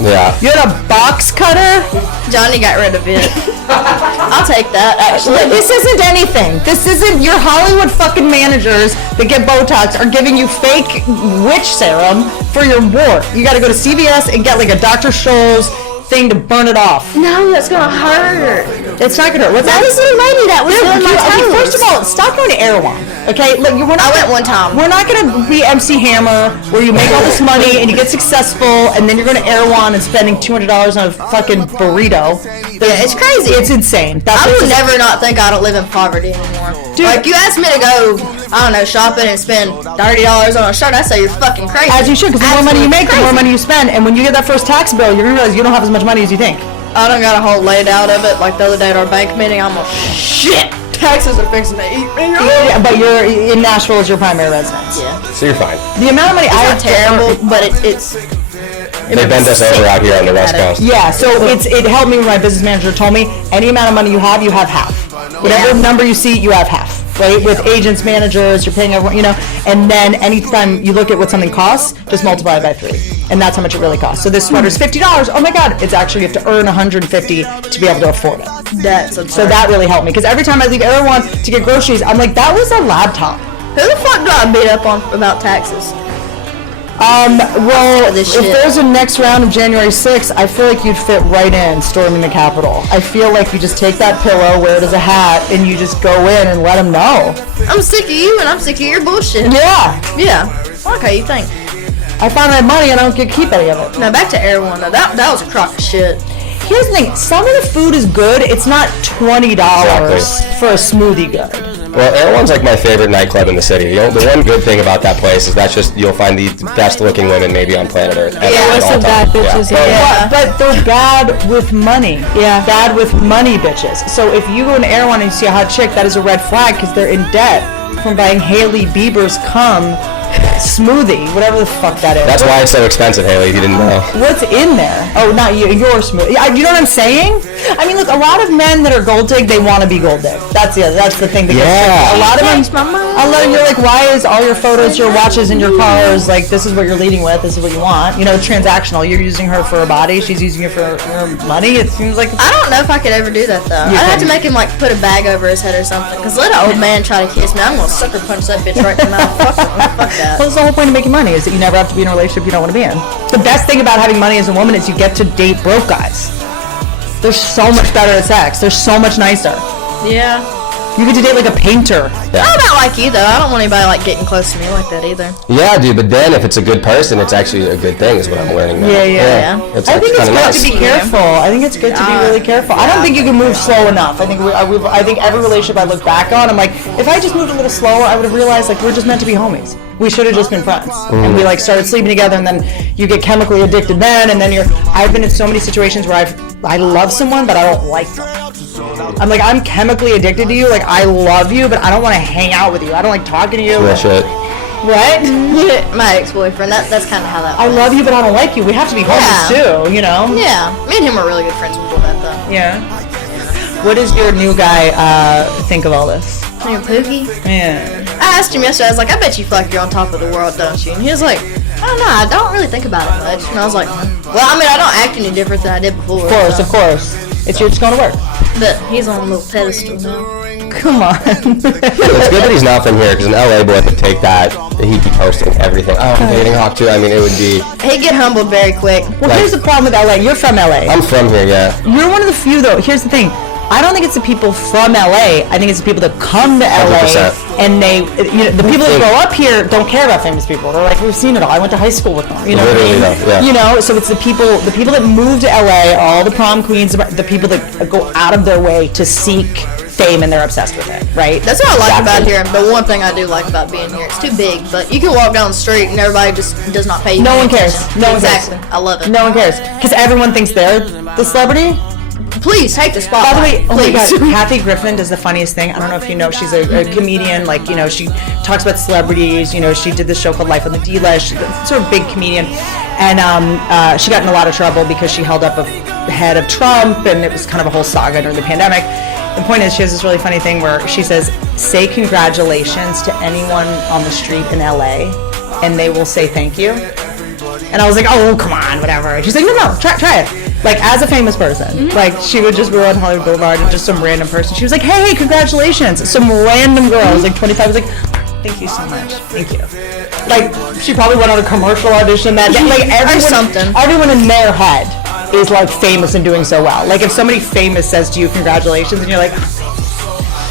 Yeah. You had a box cutter? Johnny got rid of it. I'll take that, actually. This isn't anything. This isn't your Hollywood fucking managers that get Botox are giving you fake witch serum for your wart. You gotta go to CVS and get like a Dr. Scholl's thing to burn it off. No, that's gonna hurt. It's not gonna hurt. What's That that? was the lady that was doing my Okay, toes. first of all, stop going to Erewhon. Okay, look, we're not. I went one time. We're not gonna be MC Hammer where you make all this money and you get successful, and then you're going to Erewhon and spending $200 on a fucking burrito. Yeah, it's crazy. It's insane. That's I would never not think I don't live in poverty anymore. Dude. Like, you asked me to go, I don't know, shopping and spend $30 on a shirt, I say you're fucking crazy. As you should, because the more money you make, the more money you spend, and when you get that first tax bill, you're gonna realize you don't have as much money as you think. I done got a whole laid out of it. Like the other day at our bank meeting, I'm like, shit, taxes are fixing to eat me. Yeah, but you're in Nashville as your primary residence. Yeah. So you're fine. The amount of money I It's not terrible, but it's They bend us over out here on the West Coast. Yeah, so it helped me when my business manager told me any amount of money you have half. Whatever number you see, you have half. Right? With agents, managers, you're paying everyone, and then anytime you look at what something costs, just multiply it by 3. And that's how much it really costs. So this sweater's $50. Oh my God, it's actually, you have to earn $150 to be able to afford it. that's absurd. So that really helped me. Because every time I leave Erewhon to get groceries, I'm like, that was a laptop. Who the fuck do I beat up on about taxes? Well, This if shit. there's a next round of January 6th, I feel like you'd fit right in storming the Capitol. I feel like you just take that pillow, wear it as a hat, and you just go in and let them know. I'm sick of you and I'm sick of your bullshit. Yeah. Yeah. Okay, you think? I finally have money and I don't get to keep any of it. Now back to Erewhon though. That was a crock of shit. Here's the thing, some of the food is good. It's not $20 for a smoothie good. Well, Erewhon's like my favorite nightclub in the city. The one good thing about that place is that's just, you'll find the best looking women maybe on planet Earth. Yeah, at all some bad times. bitches, Yeah. yeah. But they're bad with money. Yeah. Bad with money, bitches. So if you go to Erewhon and you see a hot chick, that is a red flag because they're in debt from buying Hailey Bieber's cum smoothie, whatever the fuck that is. That's why it's so expensive, Haley, if you didn't know. What's in there? Oh, not you. Your smoothie. You know what I'm saying? I mean, look, a lot of men that are gold dig, they want to be gold dig. That's the thing. That gets Yeah. tricky. A lot of them. Thanks, mama. A lot of you're like, why is all your photos, your watches, and your cars like this is what you're leading with? This is what you want. Transactional. You're using her for her body. She's using you for her money. It seems like. I don't know if I could ever do that though. I'd have to make him like put a bag over his head or something. Cause let an old man try to kiss me, I'm gonna sucker punch that bitch right in the mouth. Fuck that. Well, that's the whole point of making money is that you never have to be in a relationship you don't want to be in. The best thing about having money as a woman is you get to date broke guys. They're so much better at sex. They're so much nicer. Yeah. You get to date like a painter. I'm not like you though. I don't want anybody like getting close to me like that either. Yeah, dude, but then if it's a good person, it's actually a good thing is what I'm learning now. Yeah. It's, I think it's kinda good nice. to be careful. I think it's good to be really careful. I don't think you can move slow enough. I think I think every relationship I look back on, I'm like, if I just moved a little slower, I would have realized like we're just meant to be homies. We should have just been friends. And we like started sleeping together, and then you get chemically addicted then, and then I've been in so many situations where I love someone, but I don't like them. I'm like, I'm chemically addicted to you. Like, I love you, but I don't want to hang out with you. I don't like talking to you. Bullshit. What? My ex-boyfriend. That's kind of how that. I love you, but I don't like you. We have to be homies too, Yeah. Me and him are really good friends before that though. Yeah. What does your new guy think of all this? Hey, Pookie. Yeah. I asked him yesterday. I was like, I bet you feel like you're on top of the world, don't you? And he was like, I don't know. I don't really think about it much. And I was like, well, I mean, I don't act any different than I did before. Of course. You're just going to work. But he's on a little pedestal now. Come on. It's good that he's not from here, because an LA boy could take that, he'd be posting everything. Oh, I'm dating Hawk too. I mean, it would be... He'd get humbled very quick. Well, here's the problem with LA. You're from LA. I'm from here, yeah. You're one of the few, though. Here's the thing. I don't think it's the people from LA. I think it's the people that come to LA 100%. and the people that grow up here don't care about famous people. They're like, we've seen it all. I went to high school with them. You know what I mean? Literally, yeah. So it's the people that move to LA, all the prom queens, the people that go out of their way to seek fame and they're obsessed with it, right? That's what I like about here. The one thing I do like about being here, it's too big, but you can walk down the street and everybody just does not pay you. No one cares. Attention. No one exactly. cares. I love it. No one cares because everyone thinks they're the celebrity. Please take the spot. By the way, oh my please. God, Kathy Griffin does the funniest thing. I don't know if you know, she's a comedian. Like, you know, she talks about celebrities. You know, she did this show called Life on the D-List. She's a sort of big comedian, and she got in a lot of trouble because she held up a head of Trump, and it was kind of a whole saga during the pandemic. The point is, she has this really funny thing where she says, "Say congratulations to anyone on the street in LA, and they will say thank you." And I was like, "Oh, come on, whatever." And she's like, "No, try it." Like, as a famous person, like, she would just go on Hollywood Boulevard and just some random person. She was like, hey, congratulations. Some random girl was like 25, was like, thank you so much. Thank you. Like, she probably went on a commercial audition that day. Like, everyone in their head is, like, famous and doing so well. Like, if somebody famous says to you, congratulations, and you're like,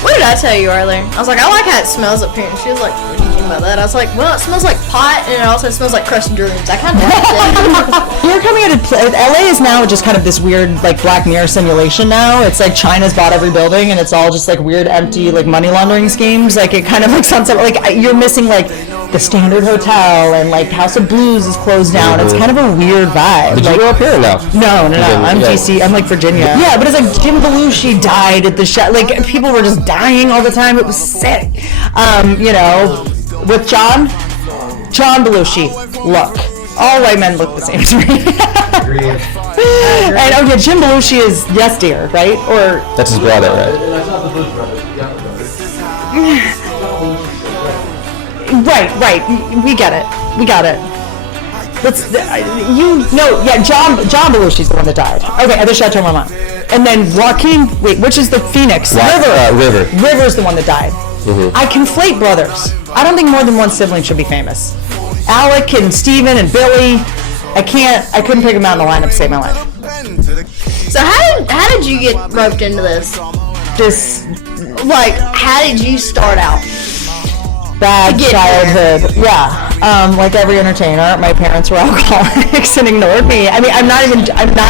what did I tell you earlier? I was like, I like how it smells up here. And she was like, what do you think about that? I was like, well, it smells like pot, and it also smells like crushed dreams. I kind of like it. You're coming at it. LA is now just kind of this weird, like, Black Mirror simulation now. It's like China's bought every building, and it's all just, like, weird, empty, like, money laundering schemes. Like, it kind of, like, sounds like you're missing, like, the Standard Hotel, and, like, House of Blues is closed down. It's kind of a weird vibe. Did you grow up here or no? No. I'm DC. I'm, like, Virginia. Yeah, but it's like Jim Belushi died at the show. Like, people were just dying all the time. It was sick. You know, with John Belushi, look. All white men look the same to me. And okay, Jim Belushi is Yes Dear, right? Or that's his brother, right? Right. We get it. John Belushi's the one that died. Okay, at the Chateau Marmont. And then Joaquin, which is the Phoenix? River. River's the one that died. Mm-hmm. I conflate brothers. I don't think more than one sibling should be famous. Alec and Steven and Billy, I couldn't pick them out in the lineup to save my life. So how did you get roped into this? How did you start out? Bad childhood. Yeah. Like every entertainer, my parents were alcoholics and ignored me. I mean, I'm not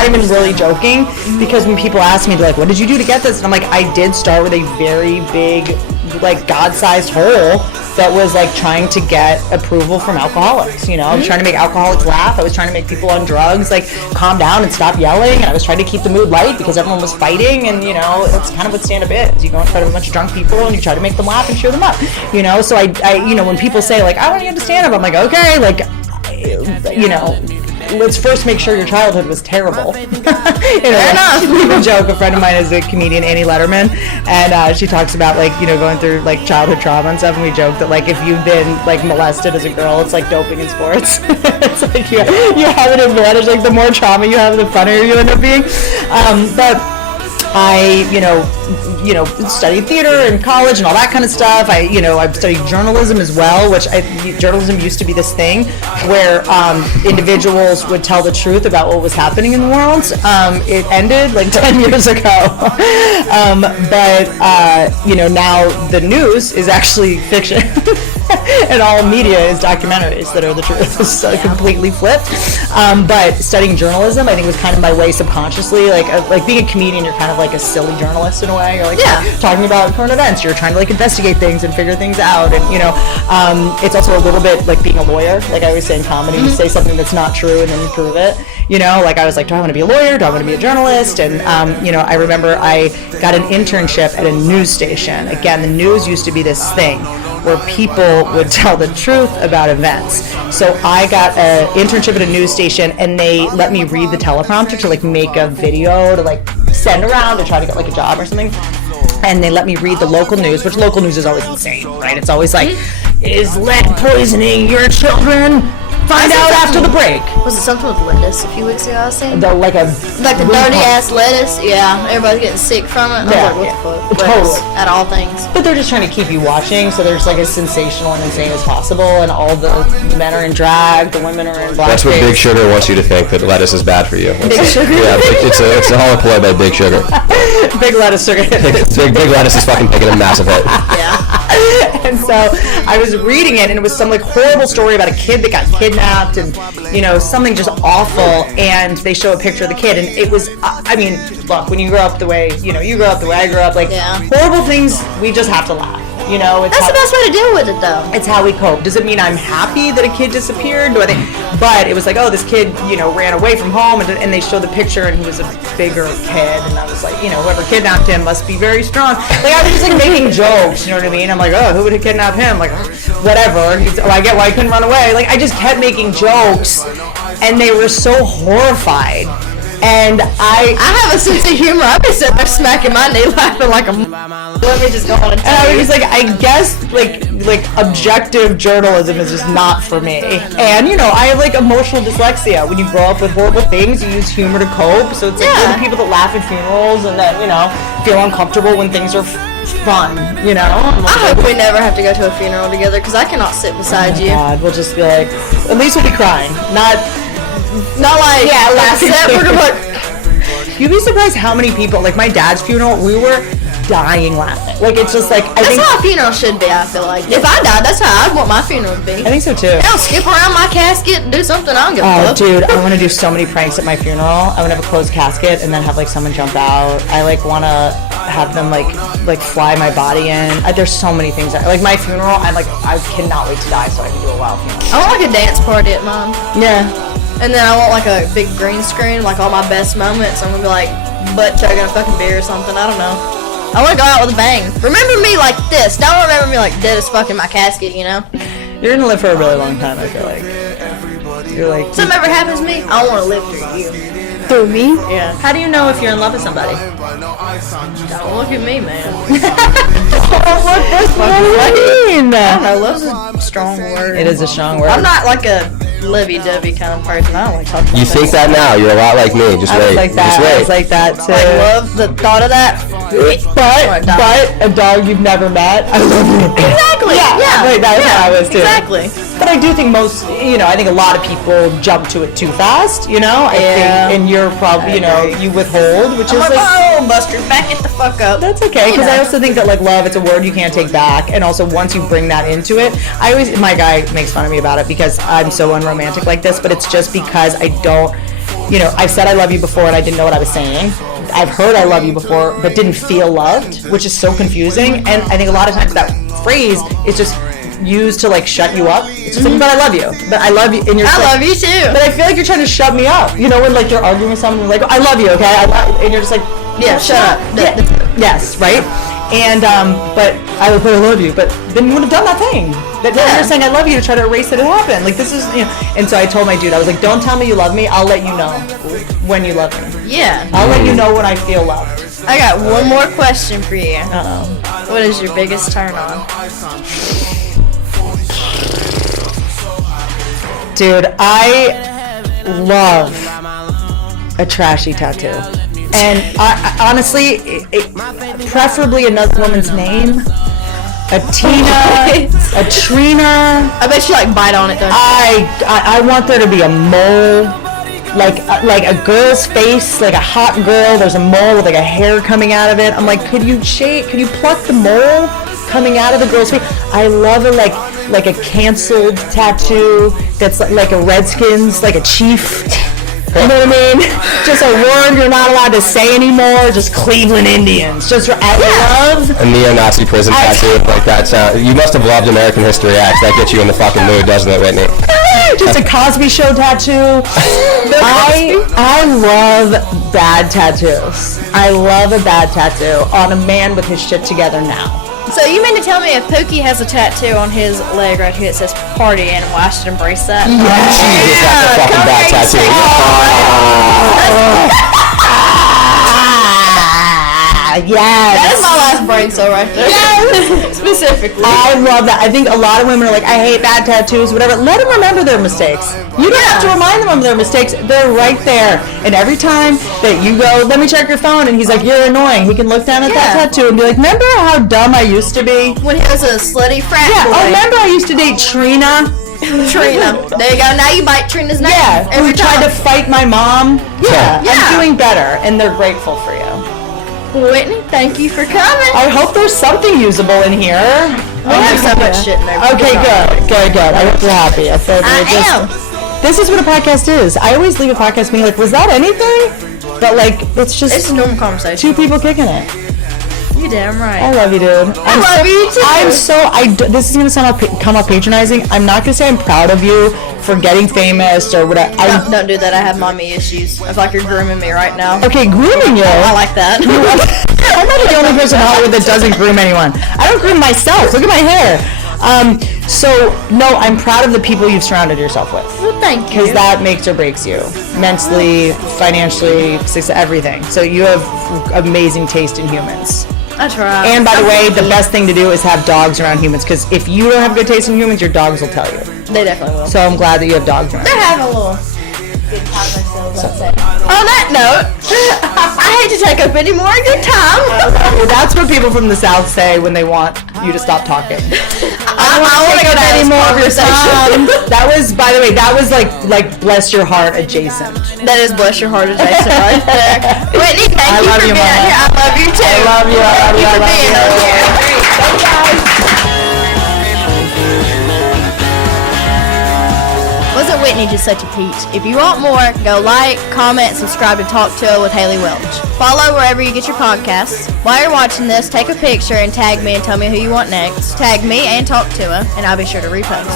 even really joking, because when people ask me, they're like, what did you do to get this? And I'm like, I did start with a very big, like, God-sized hole that was like trying to get approval from alcoholics. You know, I was trying to make alcoholics laugh. I was trying to make people on drugs like calm down and stop yelling. And I was trying to keep the mood light because everyone was fighting. And you know, it's kind of what stand-up is. You go in front of a bunch of drunk people and you try to make them laugh and cheer them up. You know, so I you know, when people say like, I want to get to stand-up, I'm like, okay, like, you know, let's first make sure your childhood was terrible. Fair enough. People joke. A friend of mine is a comedian, Annie Letterman, and she talks about like, you know, going through like childhood trauma and stuff. And we joke that like if you've been like molested as a girl, it's like doping in sports. It's like you have an advantage. Like the more trauma you have, the funnier you end up being. But I, you know, studied theater in college and all that kind of stuff. I've studied journalism as well, which journalism used to be this thing where individuals would tell the truth about what was happening in the world. It ended like 10 years ago. But you know, now the news is actually fiction. And all media is documentaries that are the truth. It's completely flipped. But studying journalism, I think, was kind of my way subconsciously. Like being a comedian, you're kind of like a silly journalist in a way. You're like talking about current events. You're trying to like investigate things and figure things out. And you know, it's also a little bit like being a lawyer. Like I always say in comedy, you say something that's not true and then you prove it. You know, like I was like, do I want to be a lawyer? Do I want to be a journalist? And you know, I remember I got an internship at a news station. Again, the news used to be this thing where people would tell the truth about events. So I got an internship at a news station, and they let me read the teleprompter to like make a video to like send around to try to get like a job or something. And they let me read the local news, which local news is always insane, right? It's always like, is lead poisoning your children? Find out after the break. Was it something with lettuce a few weeks ago I was saying? Like the dirty ass lettuce? Yeah, everybody's getting sick from it. I was like, what the fuck? Totally. At all things. But they're just trying to keep you watching, so there's like as sensational and insane as possible, and all the men are in drag, the women are in blackface. That's what Big Sugar wants you to think, that lettuce is bad for you. Big Sugar? Yeah, it's a whole employed by Big Sugar. Big lettuce sugar. Big lettuce is fucking taking a massive hit. Yeah. And so I was reading it, and it was some like horrible story about a kid that got kidnapped, and something just awful. And they show a picture of the kid, and it was, I mean, look, when you grow up the way you grow up the way I grew up, like horrible things, we just have to laugh. That's the best way to deal with it, though. It's how we cope. Does it mean I'm happy that a kid disappeared? But it was like, oh, this kid, ran away from home, and they showed the picture, and he was a bigger kid, and I was like, whoever kidnapped him must be very strong. Like, I was just like making jokes, you know what I mean? I'm like, oh, who would have kidnapped him? Like, whatever. I get why he couldn't run away. Like, I just kept making jokes, and they were so horrified. And I have a sense of humor. I've been sitting there smacking my knee laughing like a let me just go on and tell you. I was just like, I guess like objective journalism is just not for me. And I have like emotional dyslexia. When you grow up with horrible things, you use humor to cope. So it's like we're the people that laugh at funerals and that feel uncomfortable when things are fun. I hope we never have to go to a funeral together because I cannot sit beside you. God, we'll just be like, at least we'll be crying, not like last set. We're like, you'd be surprised how many people. Like my dad's funeral, we were dying laughing. Like it's just like that's how a funeral should be. I feel like if I died, that's how I'd want my funeral to be. I think so too. I'll skip around my casket and do something I don't give a fuck. Dude, I want to do so many pranks at my funeral. I want to have a closed casket and then have like someone jump out. I like want to have them like fly my body in. There's so many things. Like my funeral, I cannot wait to die so I can do a wild funeral. I want like a dance party at mine. Yeah. And then I want like a big green screen, like all my best moments. I'm gonna be like butt chugging a fucking beer or something. I don't know. I want to go out with a bang. Remember me like this. Don't remember me like dead as fuck in my casket, You're gonna live for a really long time, I feel like. You're like... Something ever happens to me, I want to live through you. Through me? Yeah. How do you know if you're in love with somebody? Don't look at me, man. What do you mean? I don't know, love's a strong word. It is a strong word. I'm not like a lovey-dovey kind of person. I don't like talking about You think that now. You're a lot like me. Just I wait. was like that. Just wait. I was like that too. I love the thought of that. But a dog you've never met, I love you. Exactly. Yeah. Like, that's how I was too. Exactly. But I do think I think a lot of people jump to it too fast, I think, and you're probably, you withhold, which is like, oh, Buster, back it the fuck up. That's okay, because I also think that like love, it's a word you can't take back, and also once you bring that into it, my guy makes fun of me about it because I'm so unromantic like this, but it's just because I don't, I've said I love you before and I didn't know what I was saying. I've heard I love you before, but didn't feel loved, which is so confusing, and I think a lot of times that phrase is just used to like shut you up. It's just like, but I love you. But I love you, and I love you too. But I feel like you're trying to shut me up. When like you're arguing with someone, like I love you, okay? And you're just like, yeah, shut up. Yeah. Yes, right. And but I love you. But then you would have done that thing. That you're saying I love you to try to erase that it happened. Like this is, And so I told my dude, I was like, don't tell me you love me. I'll let you know when you love me. Yeah. I'll let you know when I feel loved. I got one more question for you. Uh-oh. What is your biggest turn on? Dude, I love a trashy tattoo. And I honestly, preferably another woman's name. A Tina, a Trina. I bet you like bite on it though. I want there to be a mole, like a girl's face, like a hot girl. There's a mole with like a hair coming out of it. I'm like, could you pluck the mole coming out of the girl's face? I love it like a canceled tattoo that's like a Redskins, like a chief. You know what I mean? Just a word you're not allowed to say anymore. Just Cleveland Indians. Just love. A neo-Nazi prison tattoo like that sound. You must have loved American History X. That gets you in the fucking mood, doesn't it, Whitney? Just a Cosby Show tattoo. I love bad tattoos. I love a bad tattoo on a man with his shit together now. So you mean to tell me if Pookie has a tattoo on his leg right here that says party animal, I should embrace that? Jesus, that's a fucking bad tattoo. Yes. That is my last brain cell right there. Yes. Specifically. I love that. I think a lot of women are like, I hate bad tattoos, whatever. Let them remember their mistakes. You don't have to remind them of their mistakes. They're right there. And every time that you go, let me check your phone, and he's like, you're annoying, he can look down at that tattoo and be like, remember how dumb I used to be? When he was a slutty frat boy. Oh, remember I used to date Trina? Trina. There you go. Now you bite Trina's name. Yeah, who tried to fight my mom. Yeah, I'm doing better, and they're grateful for you. Whitney, thank you for coming. I hope there's something usable in here. We have so much shit in there. Okay, good. I hope you're happy. I feel like I am. This is what a podcast is. I always leave a podcast being like, was that anything? But like, it's just It's a normal conversation. two people kicking it. You damn right. I love you, dude. I love you too. This is gonna come up patronizing. I'm not gonna say I'm proud of you for getting famous or whatever. Don't do that. I have mommy issues. I feel like you're grooming me right now. Okay, grooming you. I like that. I'm not the only person in Hollywood that doesn't groom anyone. I don't groom myself. Look at my hair. So no, I'm proud of the people you've surrounded yourself with. Well, thank you. Because that makes or breaks you, mentally, financially, everything. So you have amazing taste in humans. I try. And by the way, the best thing to do is have dogs around humans. Because if you don't have good taste in humans, your dogs will tell you. They definitely will. So I'm glad that you have dogs around. They're having a little good time themselves, I'd say. On that note, I hate to take up any more of your time. That's what people from the South say when they want you to stop talking. I want to go down any more of your session. That was, by the way, that was like bless your heart adjacent. That is bless your heart adjacent right there. Whitney, thank you for being here. I love you too. I love you. Thank you for being on here. Thanks, guys. Wasn't Whitney just such a peach? If you want more, go like, comment, subscribe to Talk To Her with Haley Welch. Follow wherever you get your podcasts. While you're watching this, take a picture and tag me and tell me who you want next. Tag me and Talk To Her, and I'll be sure to repost.